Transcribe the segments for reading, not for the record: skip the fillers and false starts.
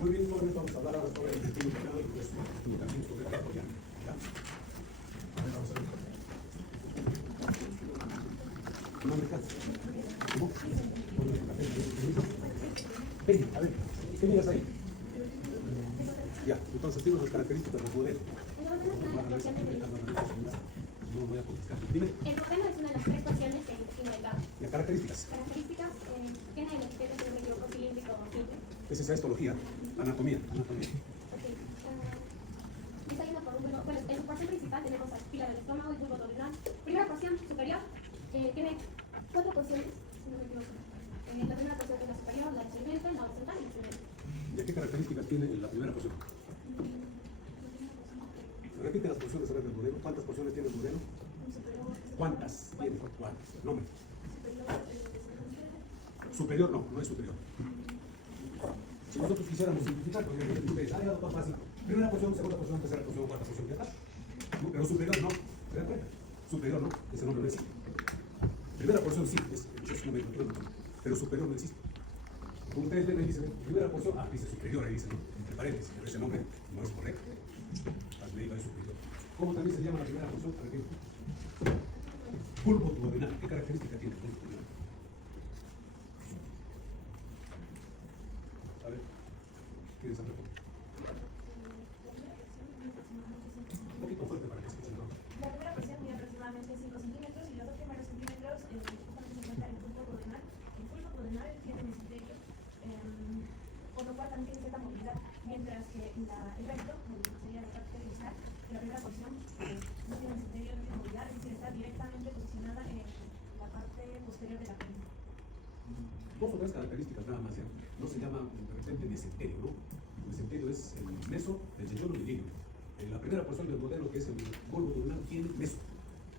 Muy bien, solamente vamos a hablar ahora sobre el intestino delgado y también sobre el resto. ¿Ya? A ver, vamos a ver. No me canso. ¿Cómo? Ven, a ver, ¿qué miras ahí? Ya, entonces tengo las características del modelo. No voy a contestar. Dime. El duodeno es una de las tres porciones del intestino delgado. Las características. Características, tiene el epitelio, si no me equivoco, cilíndrico o simple. Esa es la histología, anatomía. Ok. Esta hay una por un, bueno, en su porción principal tenemos la fila del estómago y bulbo duodenal. Primera porción superior, tiene 4 porciones, si no me equivoco. La primera porción es la superior, la segmental, la horizontal y la segmental. ¿Y qué características tiene la primera porción? Repite las porciones a ver del modelo. ¿Cuántas porciones tiene el modelo? ¿Cuántas tiene? ¿Cuántas? Nombre. Superior no, no es superior. Si nosotros quisiéramos simplificar, porque ustedes, ya todo fácil. Primera porción, segunda porción, tercera porción, cuarta porción, ¿qué tal? ¿No? Pero superior no. ¿Se dan cuenta? Superior no, ese nombre no existe. Primera porción sí, es un nombre, pero superior no existe. Como ustedes ven, ahí dice, primera porción, dice superior, ahí dice, ¿no? Entre paréntesis, pero ese nombre no es correcto. Las médicas es superior. ¿Cómo también se llama la primera porción? ¿Para qué? Bulbo duodenal. ¿Qué característica tiene el bulbo duodenal? A ver, ¿quieres saber? Un poquito fuerte para que escuchen, ¿no? La primera porción mide aproximadamente 5 centímetros y los 2 primeros centímetros justamente se encuentra el bulbo duodenal. El bulbo duodenal tiene mesenterio, por lo cual también tiene cierta movilidad, mientras que el recto, sería la parte distal, de la primera porción no tiene mesenterio, no tiene movilidad, es decir, está directamente posicionada en la parte posterior de la pierna. Dos o tres características nada más, ¿ya? No se llama de repente mesenterio, ¿no? El mesenterio es el meso del yeyuno y el ilio. En la primera porción del modelo, que es el bulbo duodenal, tiene meso.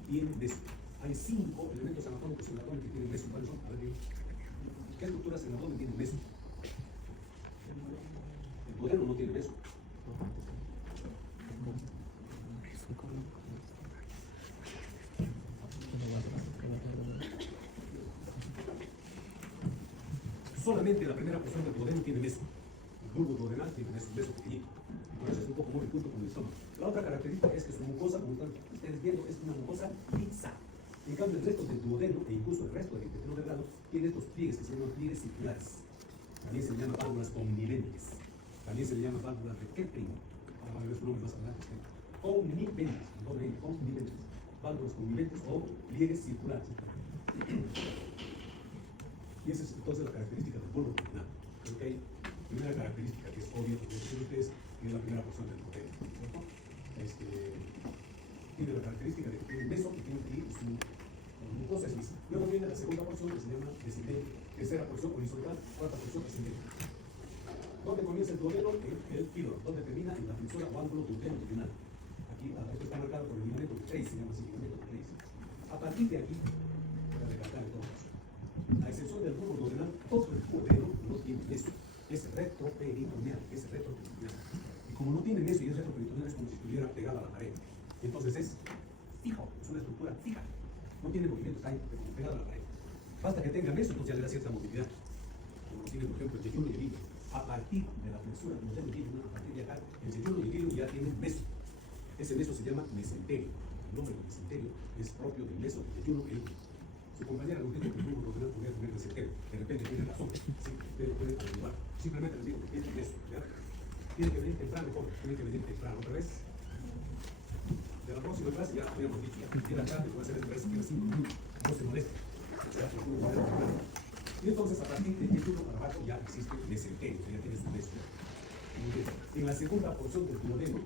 Tiene meso. Hay 5 elementos anatómicos en el abdomen que tienen meso. ¿Cuáles son? A ver, ¿qué estructuras en el abdomen tienen meso? El duodeno no tiene meso. Solamente la primera porción del duodeno tiene meso. El bulbo duodenal tiene meso, un meso pequeñito. Por eso es un poco muy junto con el estómago. La otra característica es que su mucosa, como están ustedes viendo, es una mucosa lisa. En cambio, el resto del duodeno e incluso el resto del intestino delgado tiene estos pliegues que se llaman pliegues circulares. También se le llama válvulas omniventes. También se le llama válvulas de Kettering. Ahora va a ver su nombre más adelante. Omniventes. Omniventes. Válvulas omniventes o pliegues circulares. Y esa es entonces la característica del bulbo duodenal. Creo que hay primera característica que es obvia, porque dicen ustedes que es la primera porción del modelo, ¿cierto? Tiene la característica de que tiene meso y tiene su mucosa es lisa. Luego viene la segunda porción que se llama mesenterio, tercera porción horizontal, cuarta porción mesenterio. ¿Dónde comienza el duodeno? En el filo. ¿Dónde termina? En la flexura o ángulo duodeno-duodenal. Aquí, esto está marcado por el ligamento de Treis, se llama así, ligamento de Treis. A partir de aquí, para recalcar en todo caso, a excepción del bulbo duodenal, todo el duodeno no tiene meso. Es retroperitoneal, es retroperitoneal. Y como no tiene meso y es retroperitoneal, es como si estuviera pegado a la pared. Entonces es fijo, es una estructura fija. No tiene movimiento, está ahí, como pegado a la pared. Basta que tenga meso, entonces ya le da cierta movilidad. Como tiene, por ejemplo, el yeyuno y el ilio. A partir de la flexura del modelo yeyuno, a partir de acá, el yeyuno y el ilio ya tienen meso. Ese meso se llama mesenterio. El nombre del mesenterio es propio del meso del yeyuno y el ilio. Su compañera nos dijo que el bulbo duodenal podría tener mesenterio. De repente tiene razón, sí, pero puede averiguar. Simplemente les digo que este meso, ¿ya? Tiene que venir temprano, joven, tiene que venir temprano, otra vez. De la próxima clase ya habíamos dicho, ya llega tarde, puede ser después de 5 minutos, no se moleste. Y entonces a partir de yeyuno para abajo ya existe mesenterio, ya tiene su meso. En la segunda porción del duodeno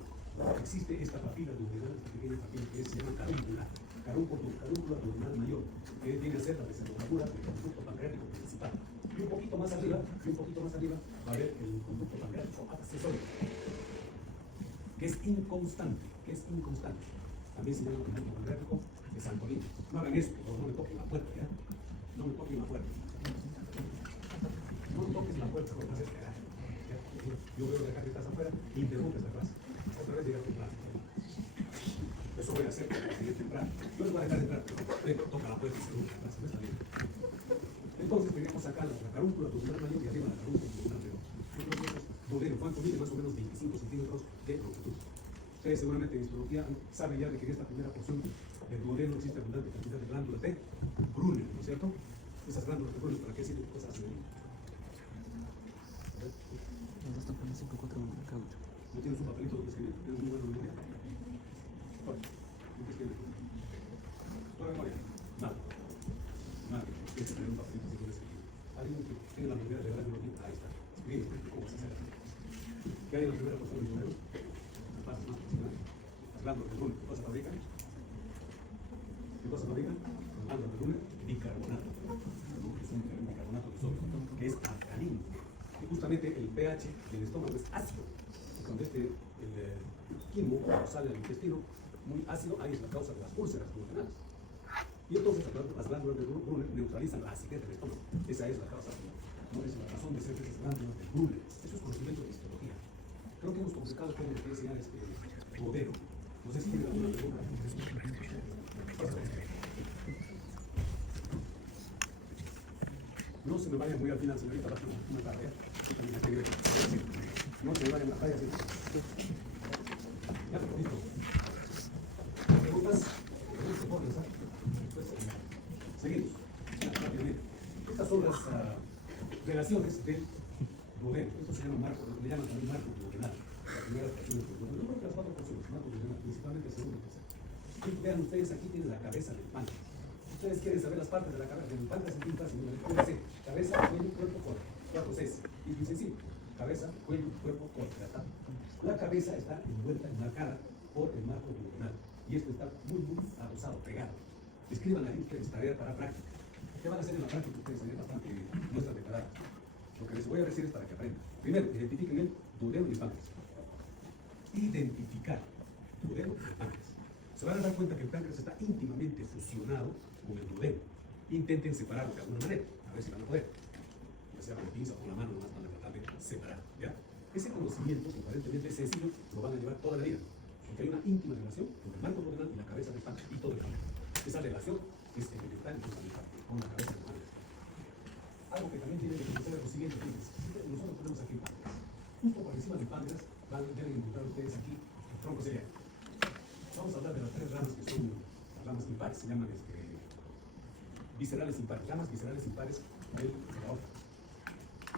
existe esta papila duodenal, esta pequeña papila que se llama carúncula. Carúncula duodenal mayor, que viene a ser la desembocadura del conducto pancreático principal. Y un poquito más arriba, va a haber el conducto pancreático accesorio, que es inconstante, También se llama conducto pancreático de Santorini. No hagan esto, no me toquen la puerta, ¿ya? No me toquen la puerta. No me toques la puerta, porque vas a esperar. Yo veo de acá que estás afuera, interrumpes la clase. Otra vez llegas temprano. Eso voy a hacer para que llegue temprano. Yo les voy a dejar entrar, pero toca la puerta y se interrumpe la clase. No está bien. Entonces tenemos acá la carúncula duodenal mayor y arriba la carúncula duodenal menor. Yo creo que esas duodeno, ¿cuánto mide? Más o menos 25 centímetros de longitud. Ustedes seguramente en histología saben ya de que en esta primera porción del duodeno existe abundante cantidad de glándulas de Brunner, ¿no es cierto? Esas glándulas de Brunner, ¿para qué sirven? Cosas así. ¿No tienes un papelito donde escribir? ¿Tienes muy buena memoria? Bueno, ¿qué escribes? ¿Toda memoria? Nada. Nada. Tienes que tener un papelito si quieres escribir. Alguien que tiene la memoria de la gran ahí está. Escribe, ¿cómo se hace? ¿Qué hay en la primera porción del duodeno? Las bases, ¿no? Las glándulas de Brunner. ¿Qué cosa fabrican? ¿Qué cosa fabrican? Glándulas de Brunner, bicarbonato. Es un bicarbonato de sodio, que es alcalino. Y justamente el pH del estómago es ácido. Cuando el quimo sale al intestino muy ácido, ahí es la causa de las úlceras duodenales. Y entonces las glándulas de Brunner neutralizan la acidez del estómago. Esa es la causa, ¿no? Esa es la razón de ser de esas glándulas de Brunner. Eso es conocimiento de histología. Creo que hemos complicado todo lo que es ya duodeno. No sé si tiene alguna pregunta. No se me vayan muy al final, señorita, va a hacer una tarea. No se me vayan a la talla. Ya, listo. ¿Preguntas? Se pueden pensar. Seguimos. Rápidamente. Estas son las relaciones del duodeno. Esto se llama marco, le llaman también marco duodenal. Las primeras porciones del duodeno. Yo creo que las 4 porciones, marco duodenal, principalmente el segundo y tercero. Y vean ustedes, aquí tienen la cabeza del páncreas. Ustedes quieren saber las partes de la cabeza del páncreas, en fácil, cabeza, cuello, cuerpo, corte. 4 Cs. Y muy sencillo. Cabeza, cuello, cuerpo, corte. La cabeza está envuelta, enmarcada por el marco duodenal. Y esto está muy adosado, pegado. Escriban ahí ustedes, tarea para práctica. ¿Qué van a hacer en la práctica ustedes? Hay bastante muestras declaradas. Lo que les voy a decir es para que aprendan. Primero, identifiquen el duodeno y el páncreas. Identificar duodeno y el páncreas. Se van a dar cuenta que el páncreas está íntimamente fusionado con el duodeno. Intenten separarlo de alguna manera, a ver si van a poder. Ya sea con pinza o con la mano, nomás van a tratar de separar. ¿Ya? Ese conocimiento, que aparentemente es sencillo, lo van a llevar toda la vida. Porque hay una íntima relación entre el marco duodenal y la cabeza del páncreas y todo el páncreas. Esa relación es elemental y fundamental con la cabeza del páncreas. Algo que también tienen que conocer es lo siguiente: nosotros tenemos aquí el páncreas. Justo por encima del páncreas deben encontrar ustedes aquí el tronco cereal. Vamos a hablar de las 3 ramas que son las ramas impares, se llaman viscerales impares, ramas viscerales impares de la aorta.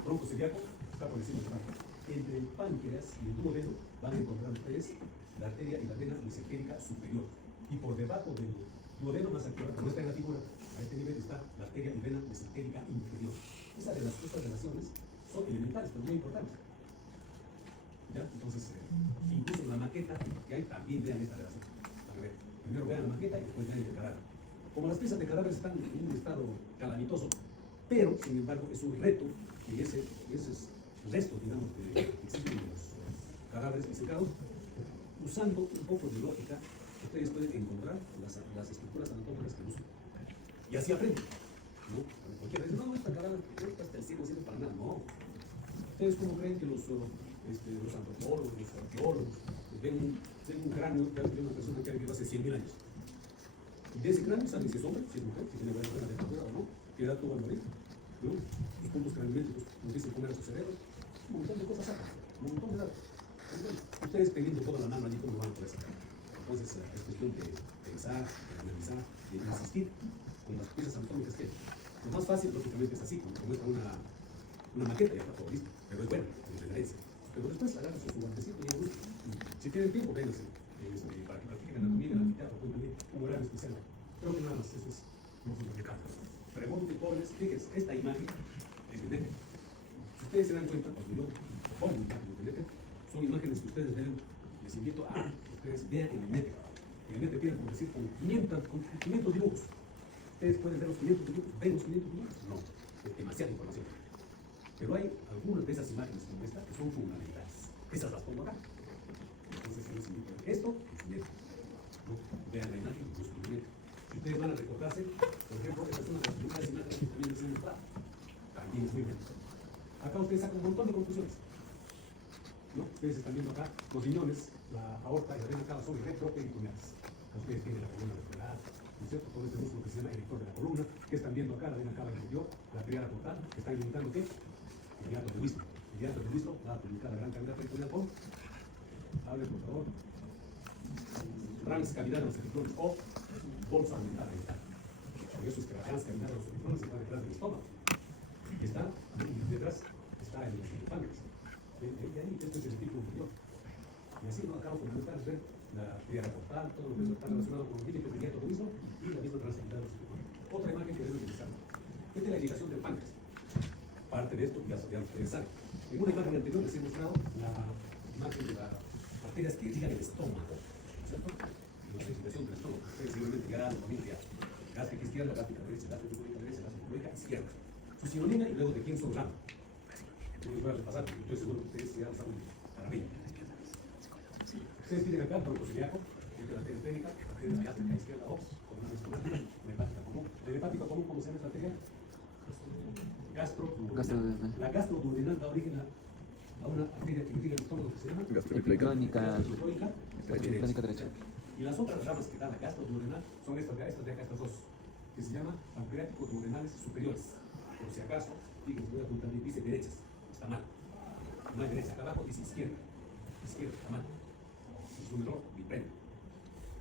Tronco celíaco está por encima del páncreas. Entre el páncreas y el duodeno van a encontrar ustedes la arteria y la vena mesentérica superior. Y por debajo del duodeno, más arriba, como está en la figura, a este nivel está la arteria y vena mesentérica inferior. Estas relaciones son elementales, pero muy importantes. ¿Ya? Entonces, incluso en la maqueta que hay, también vean esta relación. Para ver. Primero vean la maqueta y después vean el cadáver. Como las piezas de cadáver están en un estado calamitoso, pero sin embargo es un reto que esos restos, digamos, que existen en los cadáveres disecados, usando un poco de lógica, ustedes pueden encontrar las estructuras anatómicas que buscan. Y así aprenden. ¿No? Cualquiera dice, no, esta cadáver, hasta el cielo no sirve para nada. No. ¿Ustedes cómo creen que los antropólogos, los arqueólogos, ven un cráneo de una persona que ha vivido hace 100.000 años? De ese cráneo saben si es hombre, si es mujer, si tiene buena dentadura o no, qué edad tuvo al morir, ¿no? Los puntos craniológicos nos dicen cómo era su cerebro, un montón de cosas sacan, un montón de datos. Entonces, ustedes teniendo toda la mano allí, ¿cómo van por esa cara? Entonces, es cuestión de pensar, de analizar, de insistir con las piezas anatómicas que hay. Lo más fácil, lógicamente, es así, cuando muestra una maqueta, ya está todo listo, pero es bueno, en referencia. Pero después agarran su guantecito y gusto. Si tienen tiempo, vénganse. Para que practiquen anatomía en el anfiteatro, cuéntenle un horario especial. Creo que nada más, eso es lo fundamental. Pregunto, jóvenes, fíjense, esta imagen es de Necker. Si ustedes se dan cuenta, cuando yo pongo imágenes de Necker, son imágenes que ustedes deben, les invito a que ustedes vean en el Necker. En el Necker tienen, por decir, con 500 dibujos. Ustedes pueden ver los 500 dibujos, ven los 500 dibujos. No, es demasiada información. Pero hay algunas de esas imágenes como esta que son fundamentales. Esas las pongo acá. Entonces, les invito a esto es Necker. ¿No? Vean la imagen y busquen Necker. Si ustedes van a recordarse, por ejemplo, esta es una de las primeras imágenes que también les he mostrado. También es muy bien. Acá ustedes sacan un montón de conclusiones. ¿No? Ustedes están viendo acá los riñones, la aorta y la vena cava son retroperitoneales. Ustedes tienen la columna vertebral, ¿no es cierto? Todo este músculo que se llama erector de la columna, que están viendo acá la vena cava inferior, la arteria portal, que están limitando ¿qué? El hiato de Wisman. Mediante el ministro va a publicar la gran cantidad territorial con, hable por favor, transcavidad de los electrones o bolsa aumentada de tal. Por eso es que la transcavidad de los electrones está detrás del estómago. Y está detrás, está en el páncreas. De ahí, esto es el tipo inferior. Y así no acabo de comentar ver la tierra portal, todo lo que está relacionado con los límites del diatomismo y la misma transcavidad de los electrones. Otra imagen que deben utilizar. Esta es la irrigación del páncreas. Parte de esto ya ustedes saben. En una imagen anterior les he mostrado la imagen de las arterias que irrigan el estómago, ¿cierto? La irrigación del estómago. Ustedes seguramente llegarán a la familia gástrica izquierda, gástrica derecha, gástrica derecha, gástrica izquierda. Su sinonimia y luego de quién son rama. No les voy a repasar, porque estoy seguro que ustedes ya lo saben para arriba. Ustedes tienen acá el broncociliaco, la arteria esférica, la arteria gástrica izquierda, con una estomática, la hepática común. ¿La hepática común cómo se llama esta arteria? Gastroduodenal. La gastroduodenal da origen a una arteria que irriga el estómago que se llama Epicrónica derecha. Y las otras ramas que dan la gastroduodenal son estas de acá, estas dos, que se llaman pancreáticos duodenales superiores. Por si acaso, fíjense, voy a apuntar bien, dice derechas, está mal. No hay derecha, acá abajo dice izquierda, está mal. Es un error, bipeno.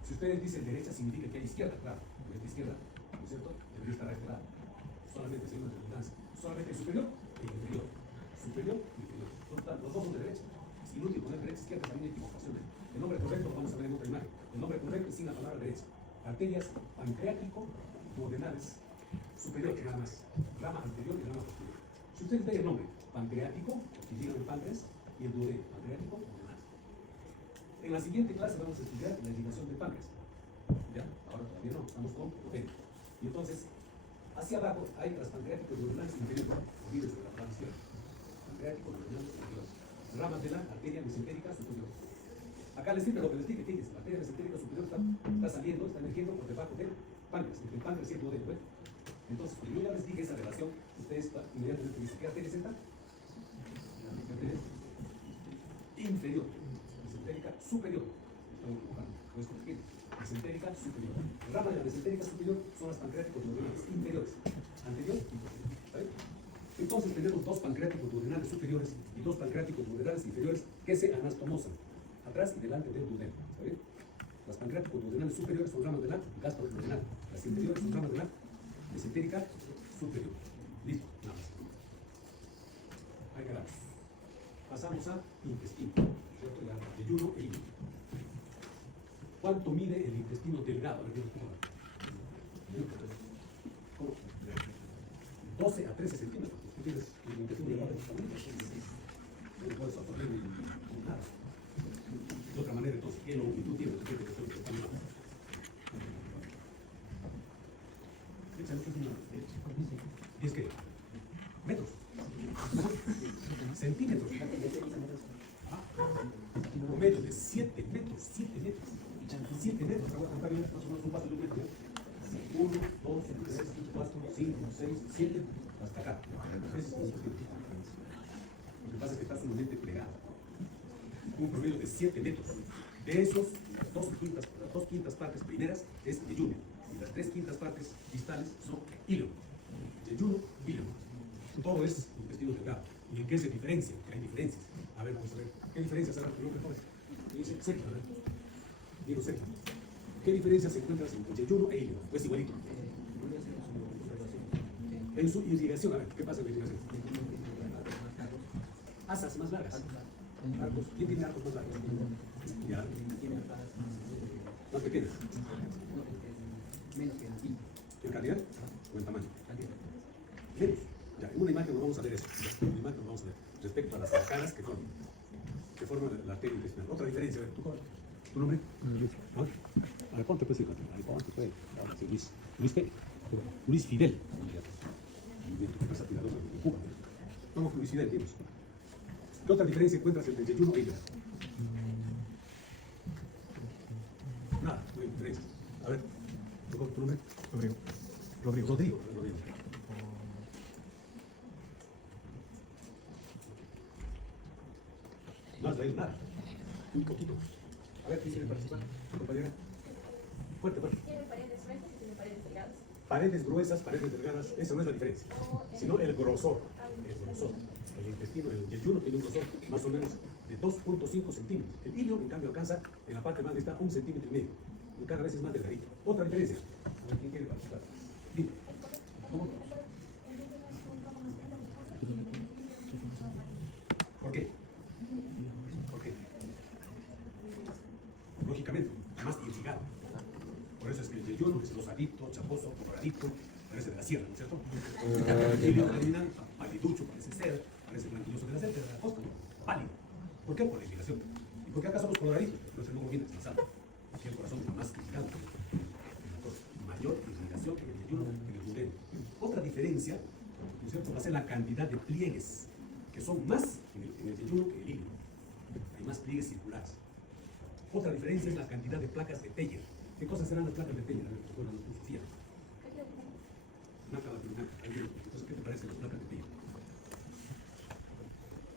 Si ustedes dicen derecha, significa que hay izquierda, claro, no es de izquierda, ¿no es cierto? Debería estar a este lado. Solamente es una redundancia. Solamente el superior y el inferior. Superior y inferior. Los dos son de derecha. Es inútil poner derecha izquierda, también hay equivocaciones. El nombre correcto lo vamos a ver en otra imagen. El nombre correcto es sin la palabra derecha. Arterias pancreático-duodenales superior, nada más. Rama anterior y rama posterior. Si ustedes ven el nombre, pancreático, que llega el páncreas, y el duodeno, pancreático, duodenal. En la siguiente clase vamos a estudiar la irrigación del páncreas. ¿Ya? Ahora todavía no, estamos con duodeno. Y entonces, hacia abajo hay las pancreáticos duodenales inferiores, olvídense de la palabra izquierda. Pancreático duodenales inferiores. Ramas de la arteria mesentérica superior. Acá les sirve lo que les dije, fíjense, la arteria mesentérica superior está saliendo, está emergiendo por debajo del páncreas, entre el páncreas y el duodeno, ¿ven? Entonces, yo ya les dije esa relación, ustedes inmediatamente dicen, ¿qué arteria es esta? La arteria inferior, mesentérica superior. Estoy equivocando, puedes corregir. Mesentérica superior. La rama de la mesentérica superior son las pancreáticos duodenales inferiores, anterior y posterior. ¿Está bien? Entonces tenemos dos pancreáticos duodenales superiores y dos pancreáticos duodenales inferiores que se anastomosan atrás y delante del duodeno. ¿Está bien? Las pancreáticos duodenales superiores son ramas de la gastroduodenal, las inferiores son ramas de la mesentérica superior. Listo, nada más. Ahí quedamos. Pasamos a intestino, ¿cierto? Ya, yeyuno e hígado. ¿Cuánto mide el intestino delgado? ¿Cómo? 12 a 13 centímetros. Tú tienes el intestino delgado. No lo puedes absorber con nada. De otra manera, entonces, ¿qué longitud tiene? ¿Y es que? Metros. Centímetros. Un promedio de 7 metros. 7 metros. 7 metros. Te voy a contar bien, más o menos un paso de un metro. 1, 2, 3, 4, 5, 6, 7, hasta acá. Ese es el intestino. Lo que pasa es que está sumamente plegado. Un promedio de 7 metros. De esos, las dos quintas partes primeras es yeyuno y las 3 quintas partes distales son híleo. Yeyuno, híleo. Todo es intestino delgado. ¿Y en qué se diferencia? Hay diferencias. A ver, vamos a ver. ¿Qué diferencias habrá con lo mejor? Dice seco, ¿verdad? Digo seco. ¿Qué diferencias se encuentran entre yeyuno e híleo? Pues igualito. En su irrigación, a ver, ¿qué pasa en la irrigación? Asas más largas. Arcos. ¿Quién tiene arcos más largos? Ya. Más pequeñas. Menos que aquí. ¿En calidad o en tamaño? Menos. Ya, en una imagen nos vamos a ver eso. En una imagen nos vamos a ver respecto a las arcadas que forman la arteria intestinal. Otra diferencia, a ver, ¿tu nombre? Luis. ¿Ah? A ver, ponte pues, ahí ponte pues. Luis. ¿Luis qué? Luis Fidel. Vamos con Luis Fidel, digamos. ¿Qué otra diferencia encuentras entre yeyuno e híleo? Nada, no hay diferencia. A ver, ¿tu nombre? Rodrigo. No has leído nada. Un poquito. A ver, ¿quién quiere participar? Compañera. Fuerte. Tiene paredes gruesas y tiene paredes delgadas. Paredes gruesas, paredes delgadas, esa no es la diferencia, sino el grosor. El grosor. el intestino, el yeyuno tiene un grosor más o menos de 2.5 centímetros. El ilio, en cambio, alcanza en la parte más de esta 1,5 centímetros. Y cada vez es más delgadito. Otra diferencia. A ver, ¿quién quiere participar? Dime. ¿Cómo? ¿Por qué? ¿Por qué? Lógicamente, más irrigado. Por eso es que el yeyuno es rosadito, chaposo, coloradito, parece de la sierra, ¿no es cierto? El ilio termina paliducho, parece ser, parece blanquilloso de la selva, de la costa, pálido. ¿Por qué? Por la irrigación. ¿Y por qué acá somos coloraditos? Nuestro luego viene descansado. Aquí el corazón está más irrigado. Mayor irrigación en el yeyuno que en el duodeno. Otra diferencia, ¿no es cierto?, va a ser la cantidad de pliegues, que son más en el yeyuno que en el ilio. Hay más pliegues circulares. Otra diferencia es la cantidad de placas de Peyer. ¿Qué cosas serán las placas de Peyer? A ver, recuerda, Sofía. Entonces, ¿qué te parecen las placas de Peyer?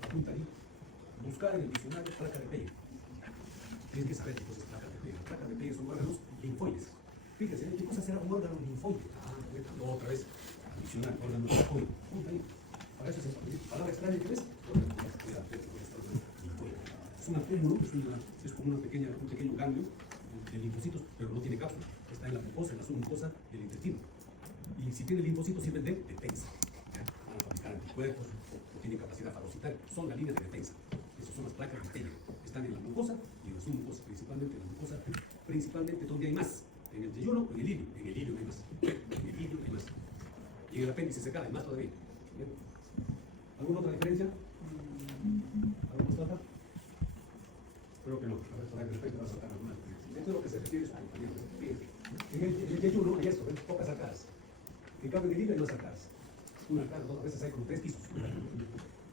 Apunta ahí. Buscar en el diccionario placa de Peyer. Tienes que saber qué cosas es placa de Peyer. Las placas de Peyer son órganos linfoides. Fíjese, ¿qué cosa será un órgano linfoide? Otra vez, diccionario, órgano linfoide. Apunta ahí. Para eso es palabra extraña que ves. Es un acúmulo, es como un pequeño ganglio de linfocitos, pero no tiene cápsula. Está en la mucosa, en la submucosa del intestino. Y si tiene linfocitos, sirven de defensa. Van a fabricar anticuerpos o tienen capacidad fagocitaria. Son la línea de defensa. Esas son las placas de Peyer. Están en la mucosa y en la submucosa, principalmente en la mucosa, principalmente donde hay más. En el yeyuno o en el ilio. En el ilio hay más. En el ilio hay más. Y en el apéndice secado hay más todavía. ¿Bien? ¿Alguna otra diferencia? ¿Alguna otra? Creo que no. A ver, para que después te vas a sacar alguna. Esto es lo que se refiere a su compañero. En el yeyuno hay esto, ¿ves? Pocas arcadas. En cambio, en el ilio hay más arcadas. Una arcada, dos, a veces hay como 3 pisos.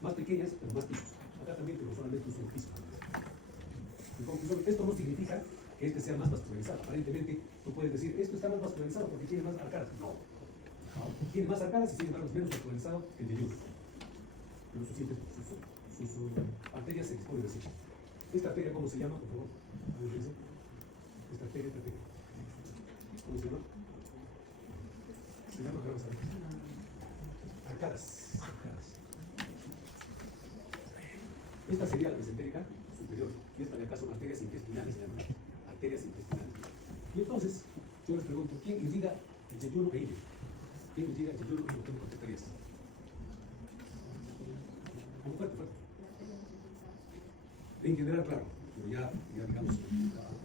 Más pequeñas, pero más pisos. Acá también, pero solamente un solo piso. En conclusión, esto no significa que este sea más vascularizado. Aparentemente, tú puedes decir, esto está más vascularizado porque tiene más arcadas. No. Tiene más arcadas y sin embargo es menos vascularizado que el yeyuno. Pero sus arterias se disponen así. ¿Esta arteria cómo se llama, por favor? A ver, fíjense. Esta arteria. ¿Cómo se llama? Se llama, vamos a ver. Arcadas. Esta sería la mesentérica superior. Y esta de acá son arterias intestinales, se llaman. Arterias intestinales. Y entonces, yo les pregunto, ¿quién irriga el yeyuno e ilio? ¿Quién irriga el yeyuno e ilio? ¿Qué me contestarías? Fuerte. En general, claro, pero ya digamos,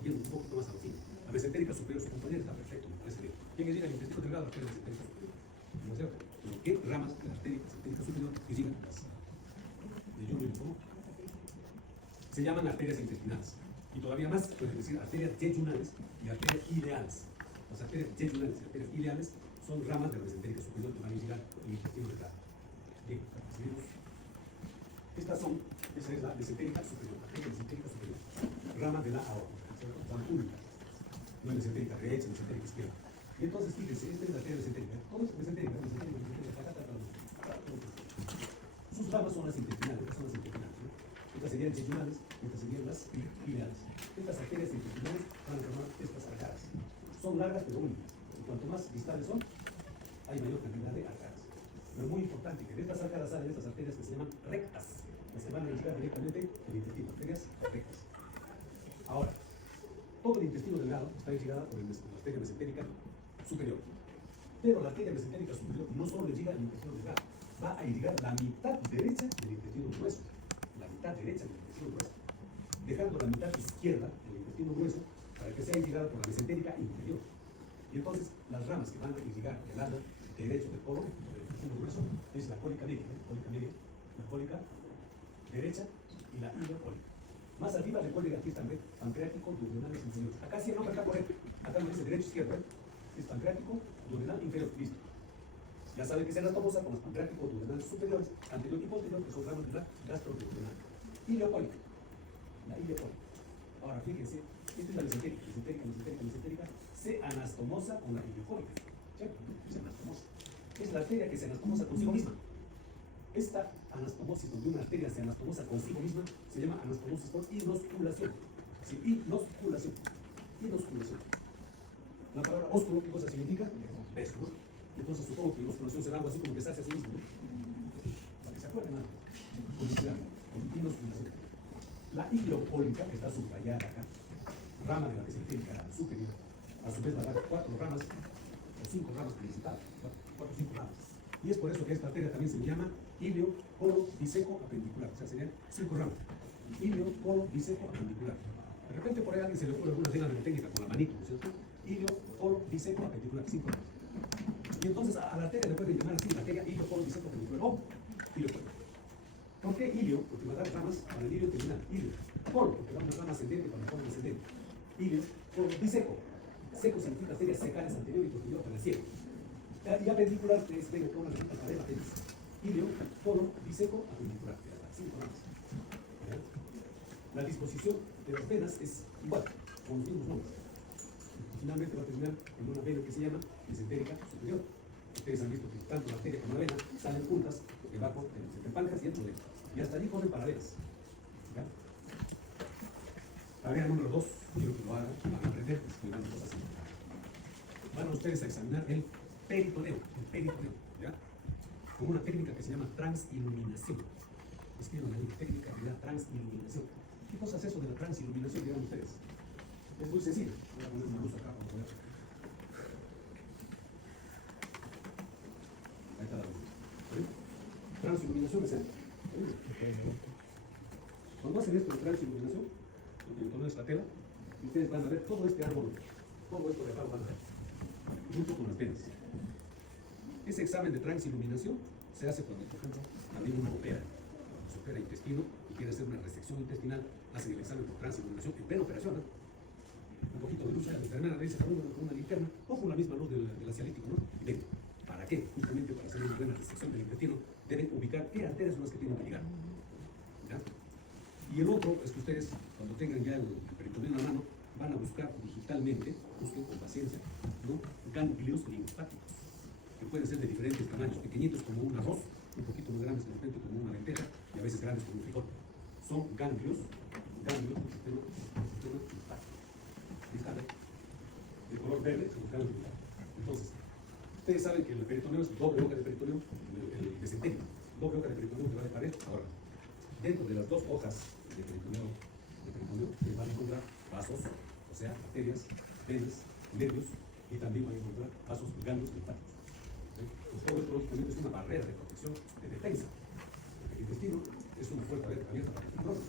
yendo un poco más a lo fin. La mesentérica superior, su compañera, está perfecto, me parece bien. ¿Quién irriga el intestino delgado? La arteria mesentérica superior. ¿No es cierto? Pero ¿qué ramas de la arteria mesentérica superior irrigan las de yeyuno e ilio? Se llaman arterias intestinales. Y todavía más, pueden decir arterias yeyunales y arterias ileales. Las arterias yeyunales y arterias ileales son ramas de la mesentérica superior que van a irrigar el intestino delgado. Bien, seguimos. Esa es la mesentérica superior, rama de la aorta, rama única, no es mesentérica derecha, mesentérica izquierda. Y entonces, fíjense, esta es la arteria mesentérica, todo es mesentérica, sus ramas son las intestinales, ¿no? Estas serían yeyunales, estas serían las ileales. Estas arterias intestinales van a formar estas arcadas. Son largas pero únicas, y cuanto más distales son, hay mayor cantidad de arcadas. Pero es muy importante que de estas arcadas salen estas arterias que se llaman rectas, las que van a irrigar directamente el intestino, arterias rectas. Ahora, todo el intestino delgado está irrigado por la arteria mesentérica superior. Pero la arteria mesentérica superior no solo irriga el intestino delgado, va a irrigar la mitad derecha del intestino grueso. La mitad derecha del intestino grueso. Dejando la mitad izquierda del intestino grueso para que sea irrigada por la mesentérica inferior. Y entonces, las ramas que van a irrigar el lado derecho del polo, del intestino grueso, es la cólica media, la cólica derecha y la ileocólica. Más arriba, recuerden que aquí están pancreático, duodenal inferior. Acá sí el nombre está correcto. Acá no dice derecho izquierdo, es pancreático, duodenal inferior. Listo. Ya saben que es anastomosa con los pancreáticos duodenales superiores, anterior y posterior, que son ramas de la gastroduodenal. Ileocólica. La ileocólica. Ahora fíjense, esta es la mesentérica. Se anastomosa con la ileocólica. ¿Cierto? Se anastomosa. Es la arteria que se anastomosa consigo misma. Esta anastomosis, donde una arteria se anastomosa consigo misma, se llama anastomosis por inosculación. Sí, inosculación. La palabra ósculo, ¿qué cosa significa? Beso, ¿no? Entonces supongo que inosculación será algo así como besarse a sí mismo, ¿no? Para que se acuerden algo. publicidad, continuos publicidad. La ileocólica, que está subrayada acá, rama de la mesentérica superior, a su vez va a dar 4 ramas o 5 ramas principales, 4 o 5 ramas. Y es por eso que esta arteria también se llama ileo, colo, biseco, apendicular. O sea, serían 5 ramas. Ileo, colo, biseco, apendicular. De repente por ahí a alguien se le ocurre alguna regla técnica con la manito, ¿no es cierto? Ileo, colo, biseco, apendicular, 5 ramas. Y entonces a la arteria le pueden llamar así, la arteria ileo, colo, biseco, apendicular o ileo, colo. ¿Por qué ileo? Porque va a dar ramas para el ileo terminal. Ileo, colo, porque va a dar una rama ascendente para el colo descendente. Ileo, colo, biseco. Seco significa arterias secales anterior y posterior para el ciego. Y apendicular es venga con una ramita para el apéndice. Ileo, colo, biseco, apendicular. 5 ramas. La disposición de las venas es igual, con los mismos nombres. Finalmente va a terminar en una vena que se llama mesentérica superior. Ustedes han visto que tanto la arteria como la vena salen juntas debajo entre páncreas y el duodeno. Y hasta allí corren paralelas. ¿Ya? Tarea número 2, quiero que lo hagan, van a aprender, estoy dando cosas así. Van a ustedes a examinar el peritoneo, ¿ya? Con una técnica que se llama transiluminación. Escriban ahí, técnica de la transiluminación. ¿Qué cosa es eso de la transiluminación, dirán ustedes? Es muy sencillo. Voy a poner una luz acá para poder. Ahí está la luz. ¿Sí? Transiluminación es esto. Cuando hacen esto de transiluminación, con esta tela, ustedes van a ver todo este árbol, todo esto de acá lo van a ver, junto con las venas. Ese examen de transiluminación se hace cuando, por ejemplo, también uno opera. Se opera intestino y quiere hacer una resección intestinal, hacen el examen por transiluminación en plena operación, ¿no? Un poquito de luz, la enfermera le dice con una linterna o con la misma luz del ansiolítico, ¿no? Y ven, ¿para qué? Justamente para hacer una buena resección del intestino, deben ubicar qué arterias son las que tienen que llegar. ¿Ya? Y el otro es que ustedes, cuando tengan ya el peritoneo en la mano, van a buscar digitalmente, busquen con paciencia, ¿no? Ganglios linfáticos, que pueden ser de diferentes tamaños, pequeñitos como un arroz, un poquito más grandes de repente como una lenteja, y a veces grandes como un frijol. Son ganglios del sistema linfático. ¿Están? De color verde son los ganglios linfáticos. Entonces, ustedes saben que el peritoneo es doble hoja de peritoneo, el mesenterio, doble hoja de peritoneo que va de pared. Ahora, dentro de las 2 hojas de peritoneo, se van a encontrar vasos, o sea, arterias, venas, nervios, y también van a encontrar vasos y ganglios linfáticos. Pues todo esto lógicamente es una barrera de protección, de defensa. El intestino es una puerta abierta para el fibroso.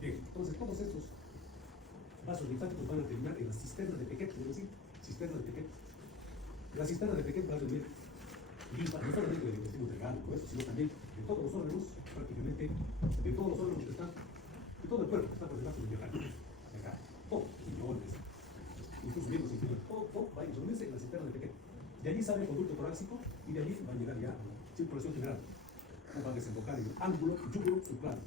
Bien, entonces todos estos vasos linfáticos van a terminar en la cisterna de Pequet, es decir, cisterna de Pequet. La cisterna de Pequet va a tener linfa, no solamente del intestino delgado, sino también de todos los órganos, prácticamente de todos los órganos que están, de todo el cuerpo que está por debajo del diafragma. Acá, todo, riñones, incluso miembros inferiores, todo va a disolverse en la cisterna de Pequet. De allí sale el conducto torácico y de allí va a llegar ya a la circulación general. Va a desembocar en el ángulo yugular subclavio.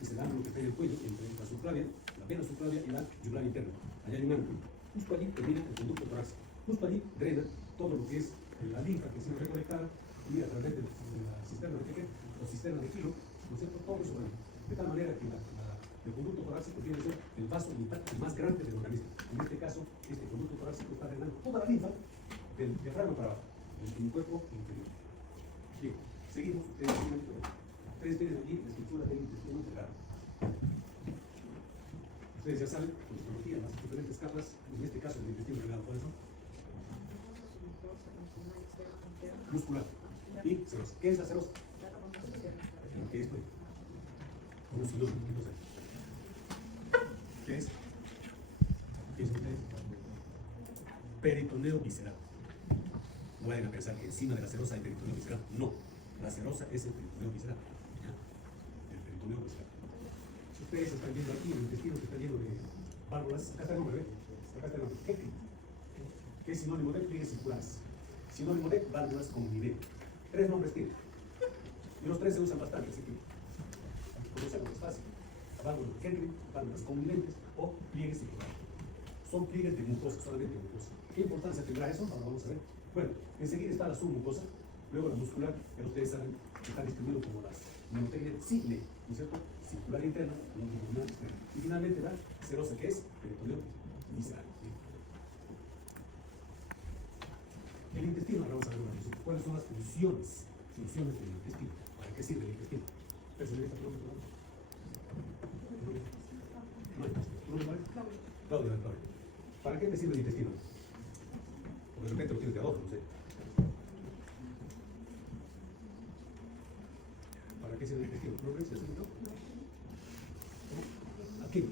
Es el ángulo que está en el cuello entre la subclavia, la vena subclavia y la yugular interna. Allá hay un ángulo. Justo allí termina el conducto torácico. Justo allí drena todo lo que es la linfa que ha sido recolectada y a través de la cisterna de Pequet o cisterna de Kilo, ¿no es cierto? Todo eso. De tal manera que el conducto torácico tiene que ser el vaso linfático más grande del organismo. En este caso, este conducto torácico está drenando toda la linfa del diafragma para abajo, en el cuerpo inferior. Bien, seguimos. Ustedes tienen aquí la estructura del intestino delgado. Ustedes ya saben, con histología, las diferentes capas, en este caso el intestino delgado, ¿cuáles son? Muscular. Y serosa. ¿Qué es la serosa? ¿Qué es? Como un cilindro, no sé. ¿Qué es? ¿Qué es ustedes? Peritoneo visceral. No vayan a pensar que encima de la serosa hay peritoneo visceral. No, la serosa es el peritoneo visceral. ¿Ya? El peritoneo visceral. Si ustedes están viendo aquí, el intestino que está lleno de válvulas, acá está el nombre, ¿ven? Acá está el nombre. ¿Qué es sinónimo de pliegues circulares? Sinónimo de válvulas con nivel. 3 nombres tiene. Y los 3 se usan bastante, así que conocemos, es fácil. Válvulas de Henry, válvulas conviventes o pliegues circulares. Son pliegues de mucosa, solamente de mucosa. ¿Qué importancia tendrá eso? Ahora vamos a ver. Bueno, enseguida está la submucosa, luego la muscular, que ustedes saben que está distribuido como las nemotecnias cigle, ¿no es cierto? Circular interna, longitudinal externa. Y finalmente la serosa, que es peritoneo visceral. El intestino, ahora vamos a ver una función. ¿Cuáles son las funciones del intestino? ¿Para qué sirve el intestino? Señorita, ¿tu nombre? ¿Tu nombre? Claudia. ¿Para qué te sirve el intestino? Porque de repente lo tienes de adorno, no sé. ¿Para qué sirve el intestino? ¿No ves? Aquí.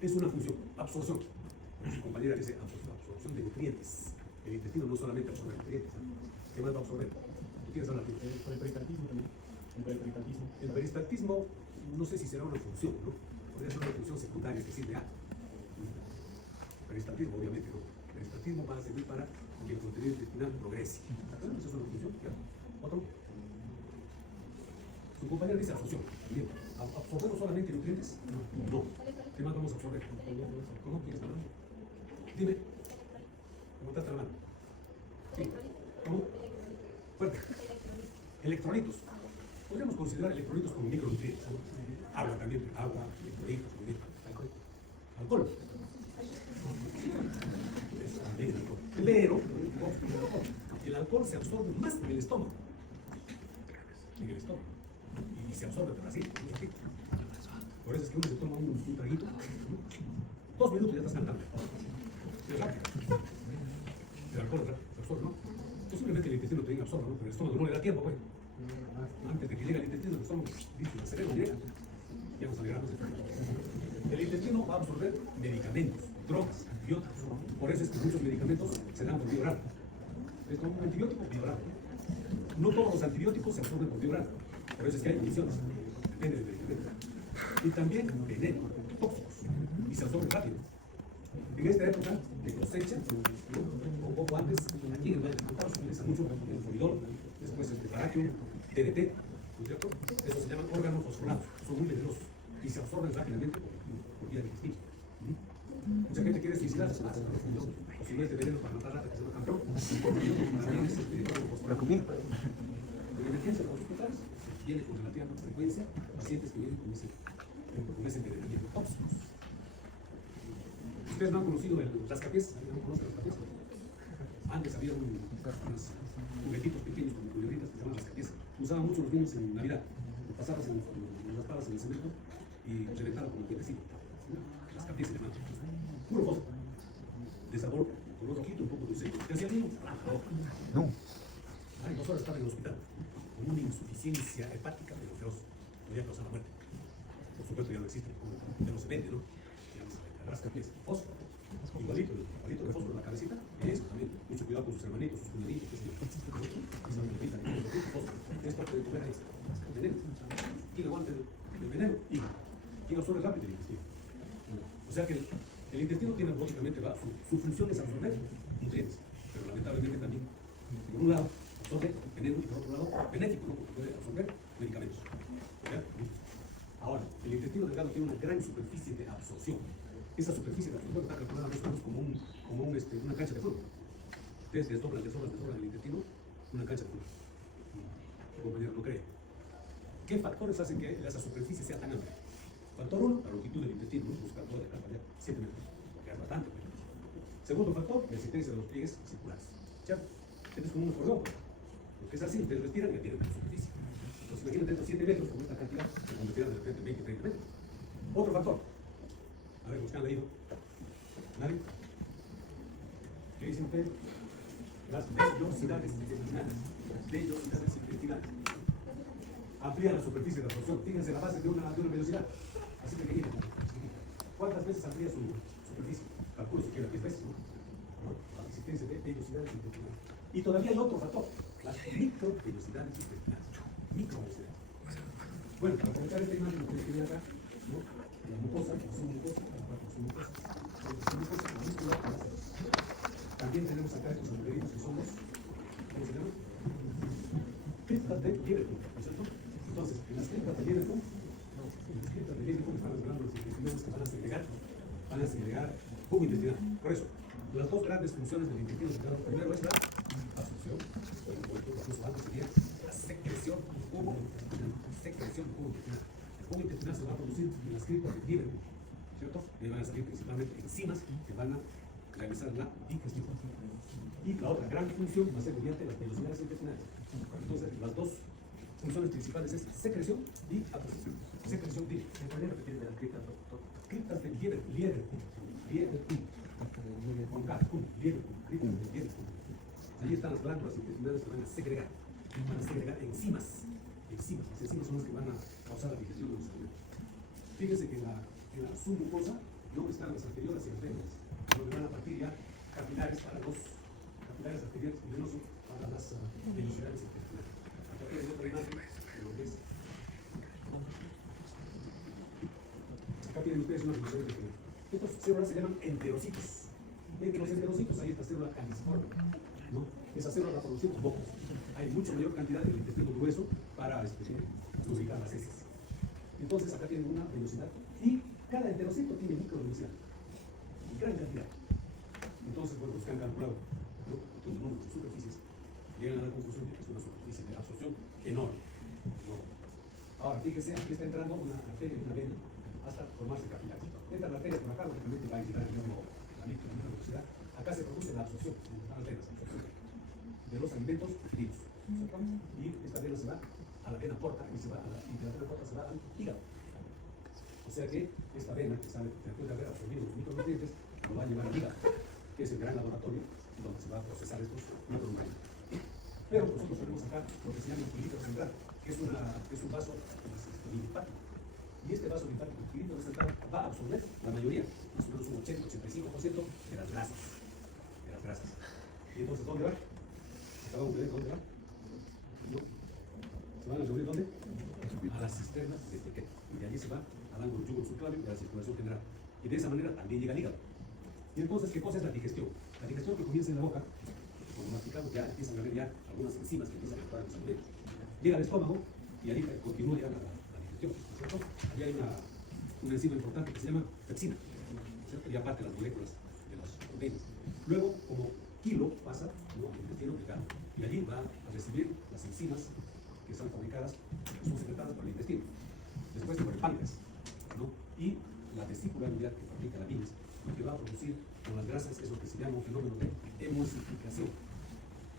Es una función, absorción. Su compañera dice absorción de nutrientes. El intestino no solamente absorbe nutrientes. ¿Qué más va a absorber? ¿Tú quieres hablar aquí? El peristaltismo también. El peristaltismo, no sé si será una función, ¿no? Podría ser una función secundaria que sirve a. Peristaltismo, obviamente, ¿no? Peristaltismo va a servir para que el contenido intestinal progrese. Bueno, esa es una función. ¿Ya? ¿Otro? Su compañero dice absorción. Bien. ¿Absorbemos solamente nutrientes? No. ¿Qué más vamos a absorber? ¿Cómo quieres hablar? Dime. ¿Cómo estás la mano? Sí. ¿Cómo? Fuerte. Electrolitos. Podríamos considerar electrolitos como micronutrientes. Agua también, agua, electrolitos, alcohol. También el alcohol. Pero el alcohol se absorbe más en el estómago. Y se absorbe, pero así. Por eso es que uno se toma un traguito. 2 minutos y ya estás cantando. Es rápido. El alcohol se absorbe, ¿no? Posiblemente el intestino también absorbe, ¿no? Pero el estómago no le da tiempo, pues. Antes de que llegue al intestino, el estómago dice, el cerebro llega. Ya nos alegramos. El intestino va a absorber medicamentos, drogas, antibióticos. Por eso es que muchos medicamentos se dan por vía oral. Es como un antibiótico vía oral. No todos los antibióticos se absorben por vía oral. Por eso es que hay condiciones. Depende del medicamento. Y también veneno, tóxicos. Y se absorben rápido. En esta época de cosecha, ¿no? Un poco antes, aquí en el Valle del Cantaro se utiliza mucho el folidol, después el tetraquio, TDT, ¿no es cierto? Esos se llaman órganos fosforados, son muy venenosos y se absorben rápidamente por vía del intestino. Mucha gente quiere suicidarse, o si no es de veneno para matar rata, que se llama campeón. También es en emergencia con hospitales, viene con relativa frecuencia pacientes que vienen con ese envenenamiento tóxico. Ustedes no han conocido el rascapiés, ¿no conocen el rascapiés? Antes había unos juguetitos pequeños con culebritas que se llaman rascapiés. Usaban mucho los niños en Navidad. Pasabas en las palas en el cemento y reventaba como un cuentecito. Rascapiés se llamaban. Puro fósforo. De sabor, color rojito, un poco dulce. ¿Qué hacía el niño? No. Ay, 2 horas estaba en el hospital con una insuficiencia hepática, pero feroz. Podía causar la muerte. Por supuesto ya no existe, ya no se vende, ¿no? Rascapiés, fósforo, igualito de fósforo en la cabecita, eso también, mucho cuidado con sus hermanitos, sus cuñaditos, qué sé yo. Esa pelotita de fósforo, es parte de comer ahí, veneno. ¿Quién aguanta el veneno? Y ¿quién absorbe rápido el intestino? O sea que el intestino tiene, lógicamente, su función es absorber nutrientes, pero lamentablemente también, por un lado, absorbe veneno y por otro lado, benéfico, ¿no? Porque puede absorber medicamentos. ¿Ya? Ahora, el intestino delgado tiene una gran superficie de absorción. Esa superficie de absorción está calculada más o menos como una cancha de fútbol. Ustedes desdoblan el intestino, una cancha de fútbol. Mi compañero no cree. ¿Qué factores hacen que esa superficie sea tan amplia? Factor 1, la longitud del intestino, buscar toda la capa de 7 metros, que es bastante. Segundo factor, la existencia de los pliegues circulares. ¿Cierto? Este es como un cordón. Porque es así, ustedes respiran y tienen menos superficie. Entonces imagínate estos 7 metros con esta cantidad, se convertirán de repente en 20, 30 metros. Otro factor. A ver, los que han leído. ¿Nadie? ¿Qué dicen ustedes? Las vellosidades intestinales. Vellosidades intestinales. Amplía la superficie de absorción. Fíjense la base de una vellosidad. Así pequeñita. ¿Cuántas veces amplía su superficie? Calculo siquiera 10 veces, ¿no? La existencia de vellosidades intestinales. Y todavía hay otro factor. Las microvellosidades intestinales. Microvellosidades. Bueno, para comentar esta imagen que ustedes tienen acá, ¿no? La mucosa, la submucosa, la múscula, también tenemos acá estos anguleritos que son los, ¿cómo se llama? Criptas de Lieberkühn, ¿no es cierto? Entonces, en las criptas de Lieberkühn, están las glándulas intestinales que van a segregar jugo intestinal. Por eso, las dos grandes funciones del intestino delgado, primero es la absorción, o el proceso antes sería la secreción de jugo intestinal. Secreción de jugo intestinal. El jugo intestinal se va a producir en las criptas de Lieberkühn, ¿cierto? Y van a salir principalmente enzimas que van a realizar la digestión. Y la otra gran función va a ser mediante las vellosidades intestinales. Entonces, las dos funciones principales es secreción y absorción. Secreción, dile. ¿Se puede repetir de las criptas, doctor? Criptas de Liederkund. Con K, Liederkund, criptas de Liederkund. Allí están las glándulas intestinales que van a segregar enzimas. Las enzimas son las que van a causar la digestión de los alimentos. Fíjense que en la submucosa no están las arteriolas y arterias, donde van a partir ya capilares para los capilares arteriales y venosos para las velocidades intestinales. Acá tienen otra imagen de lo que es. Acá tienen ustedes una función de que estas células se llaman enterocitos. Entre los enterocitos hay esta célula caliciforme, ¿no? Esa célula la producimos pocos. Hay mucha mayor cantidad del intestino grueso para lubricar las heces. Entonces acá tienen una velocidad y cada enterocito tiene microvelocidad. Gran cantidad. Entonces, bueno, los que han calculado los números de superficies llegan a la conclusión de que es una superficie de absorción enorme. Ahora, fíjense, aquí está entrando una arteria y una vena hasta formarse capilares. Entra la arteria por acá, lógicamente va a girar la misma velocidad. Acá se produce la absorción, las venas, de los alimentos vivos. Y esta vena se va a la vena porta y de la vena porta se va al hígado. O sea que esta vena que sale después de haber absorbido los micronutrientes lo va a llevar al hígado, que es el gran laboratorio donde se va a procesar estos micronutrientes. Pero nosotros tenemos acá lo que se llama el cilindro central, que es un vaso linfático. Y este vaso linfático, el cilindro central, va a absorber la mayoría, más o menos un 80-85% de las grasas. Y entonces, ¿dónde va? ¿Acabamos de ver dónde va? ¿No? ¿Se van a reunir dónde? A las cisternas de Petquet. Y de allí se va al ángulo yugo subclavio y a la circulación general. Y de esa manera también llega al hígado. Y entonces, ¿qué cosa es la digestión? La digestión que comienza en la boca, cuando masticamos ya empiezan a ver ya algunas enzimas que empiezan a actuar en los alimentos. Llega al estómago y allí continúa ya la digestión, ¿no es cierto? Allí hay una enzima importante que se llama pepsina, ¿no es cierto? Y aparte las moléculas de las proteínas. Luego, como kilo, pasa al intestino delgado y allí va a recibir las enzimas que están fabricadas, que son secretadas por el intestino. Después por el páncreas, ¿no? Y la vesícula biliar que fabrica la bilis, lo que va a producir con las grasas es lo que se llama un fenómeno de emulsificación.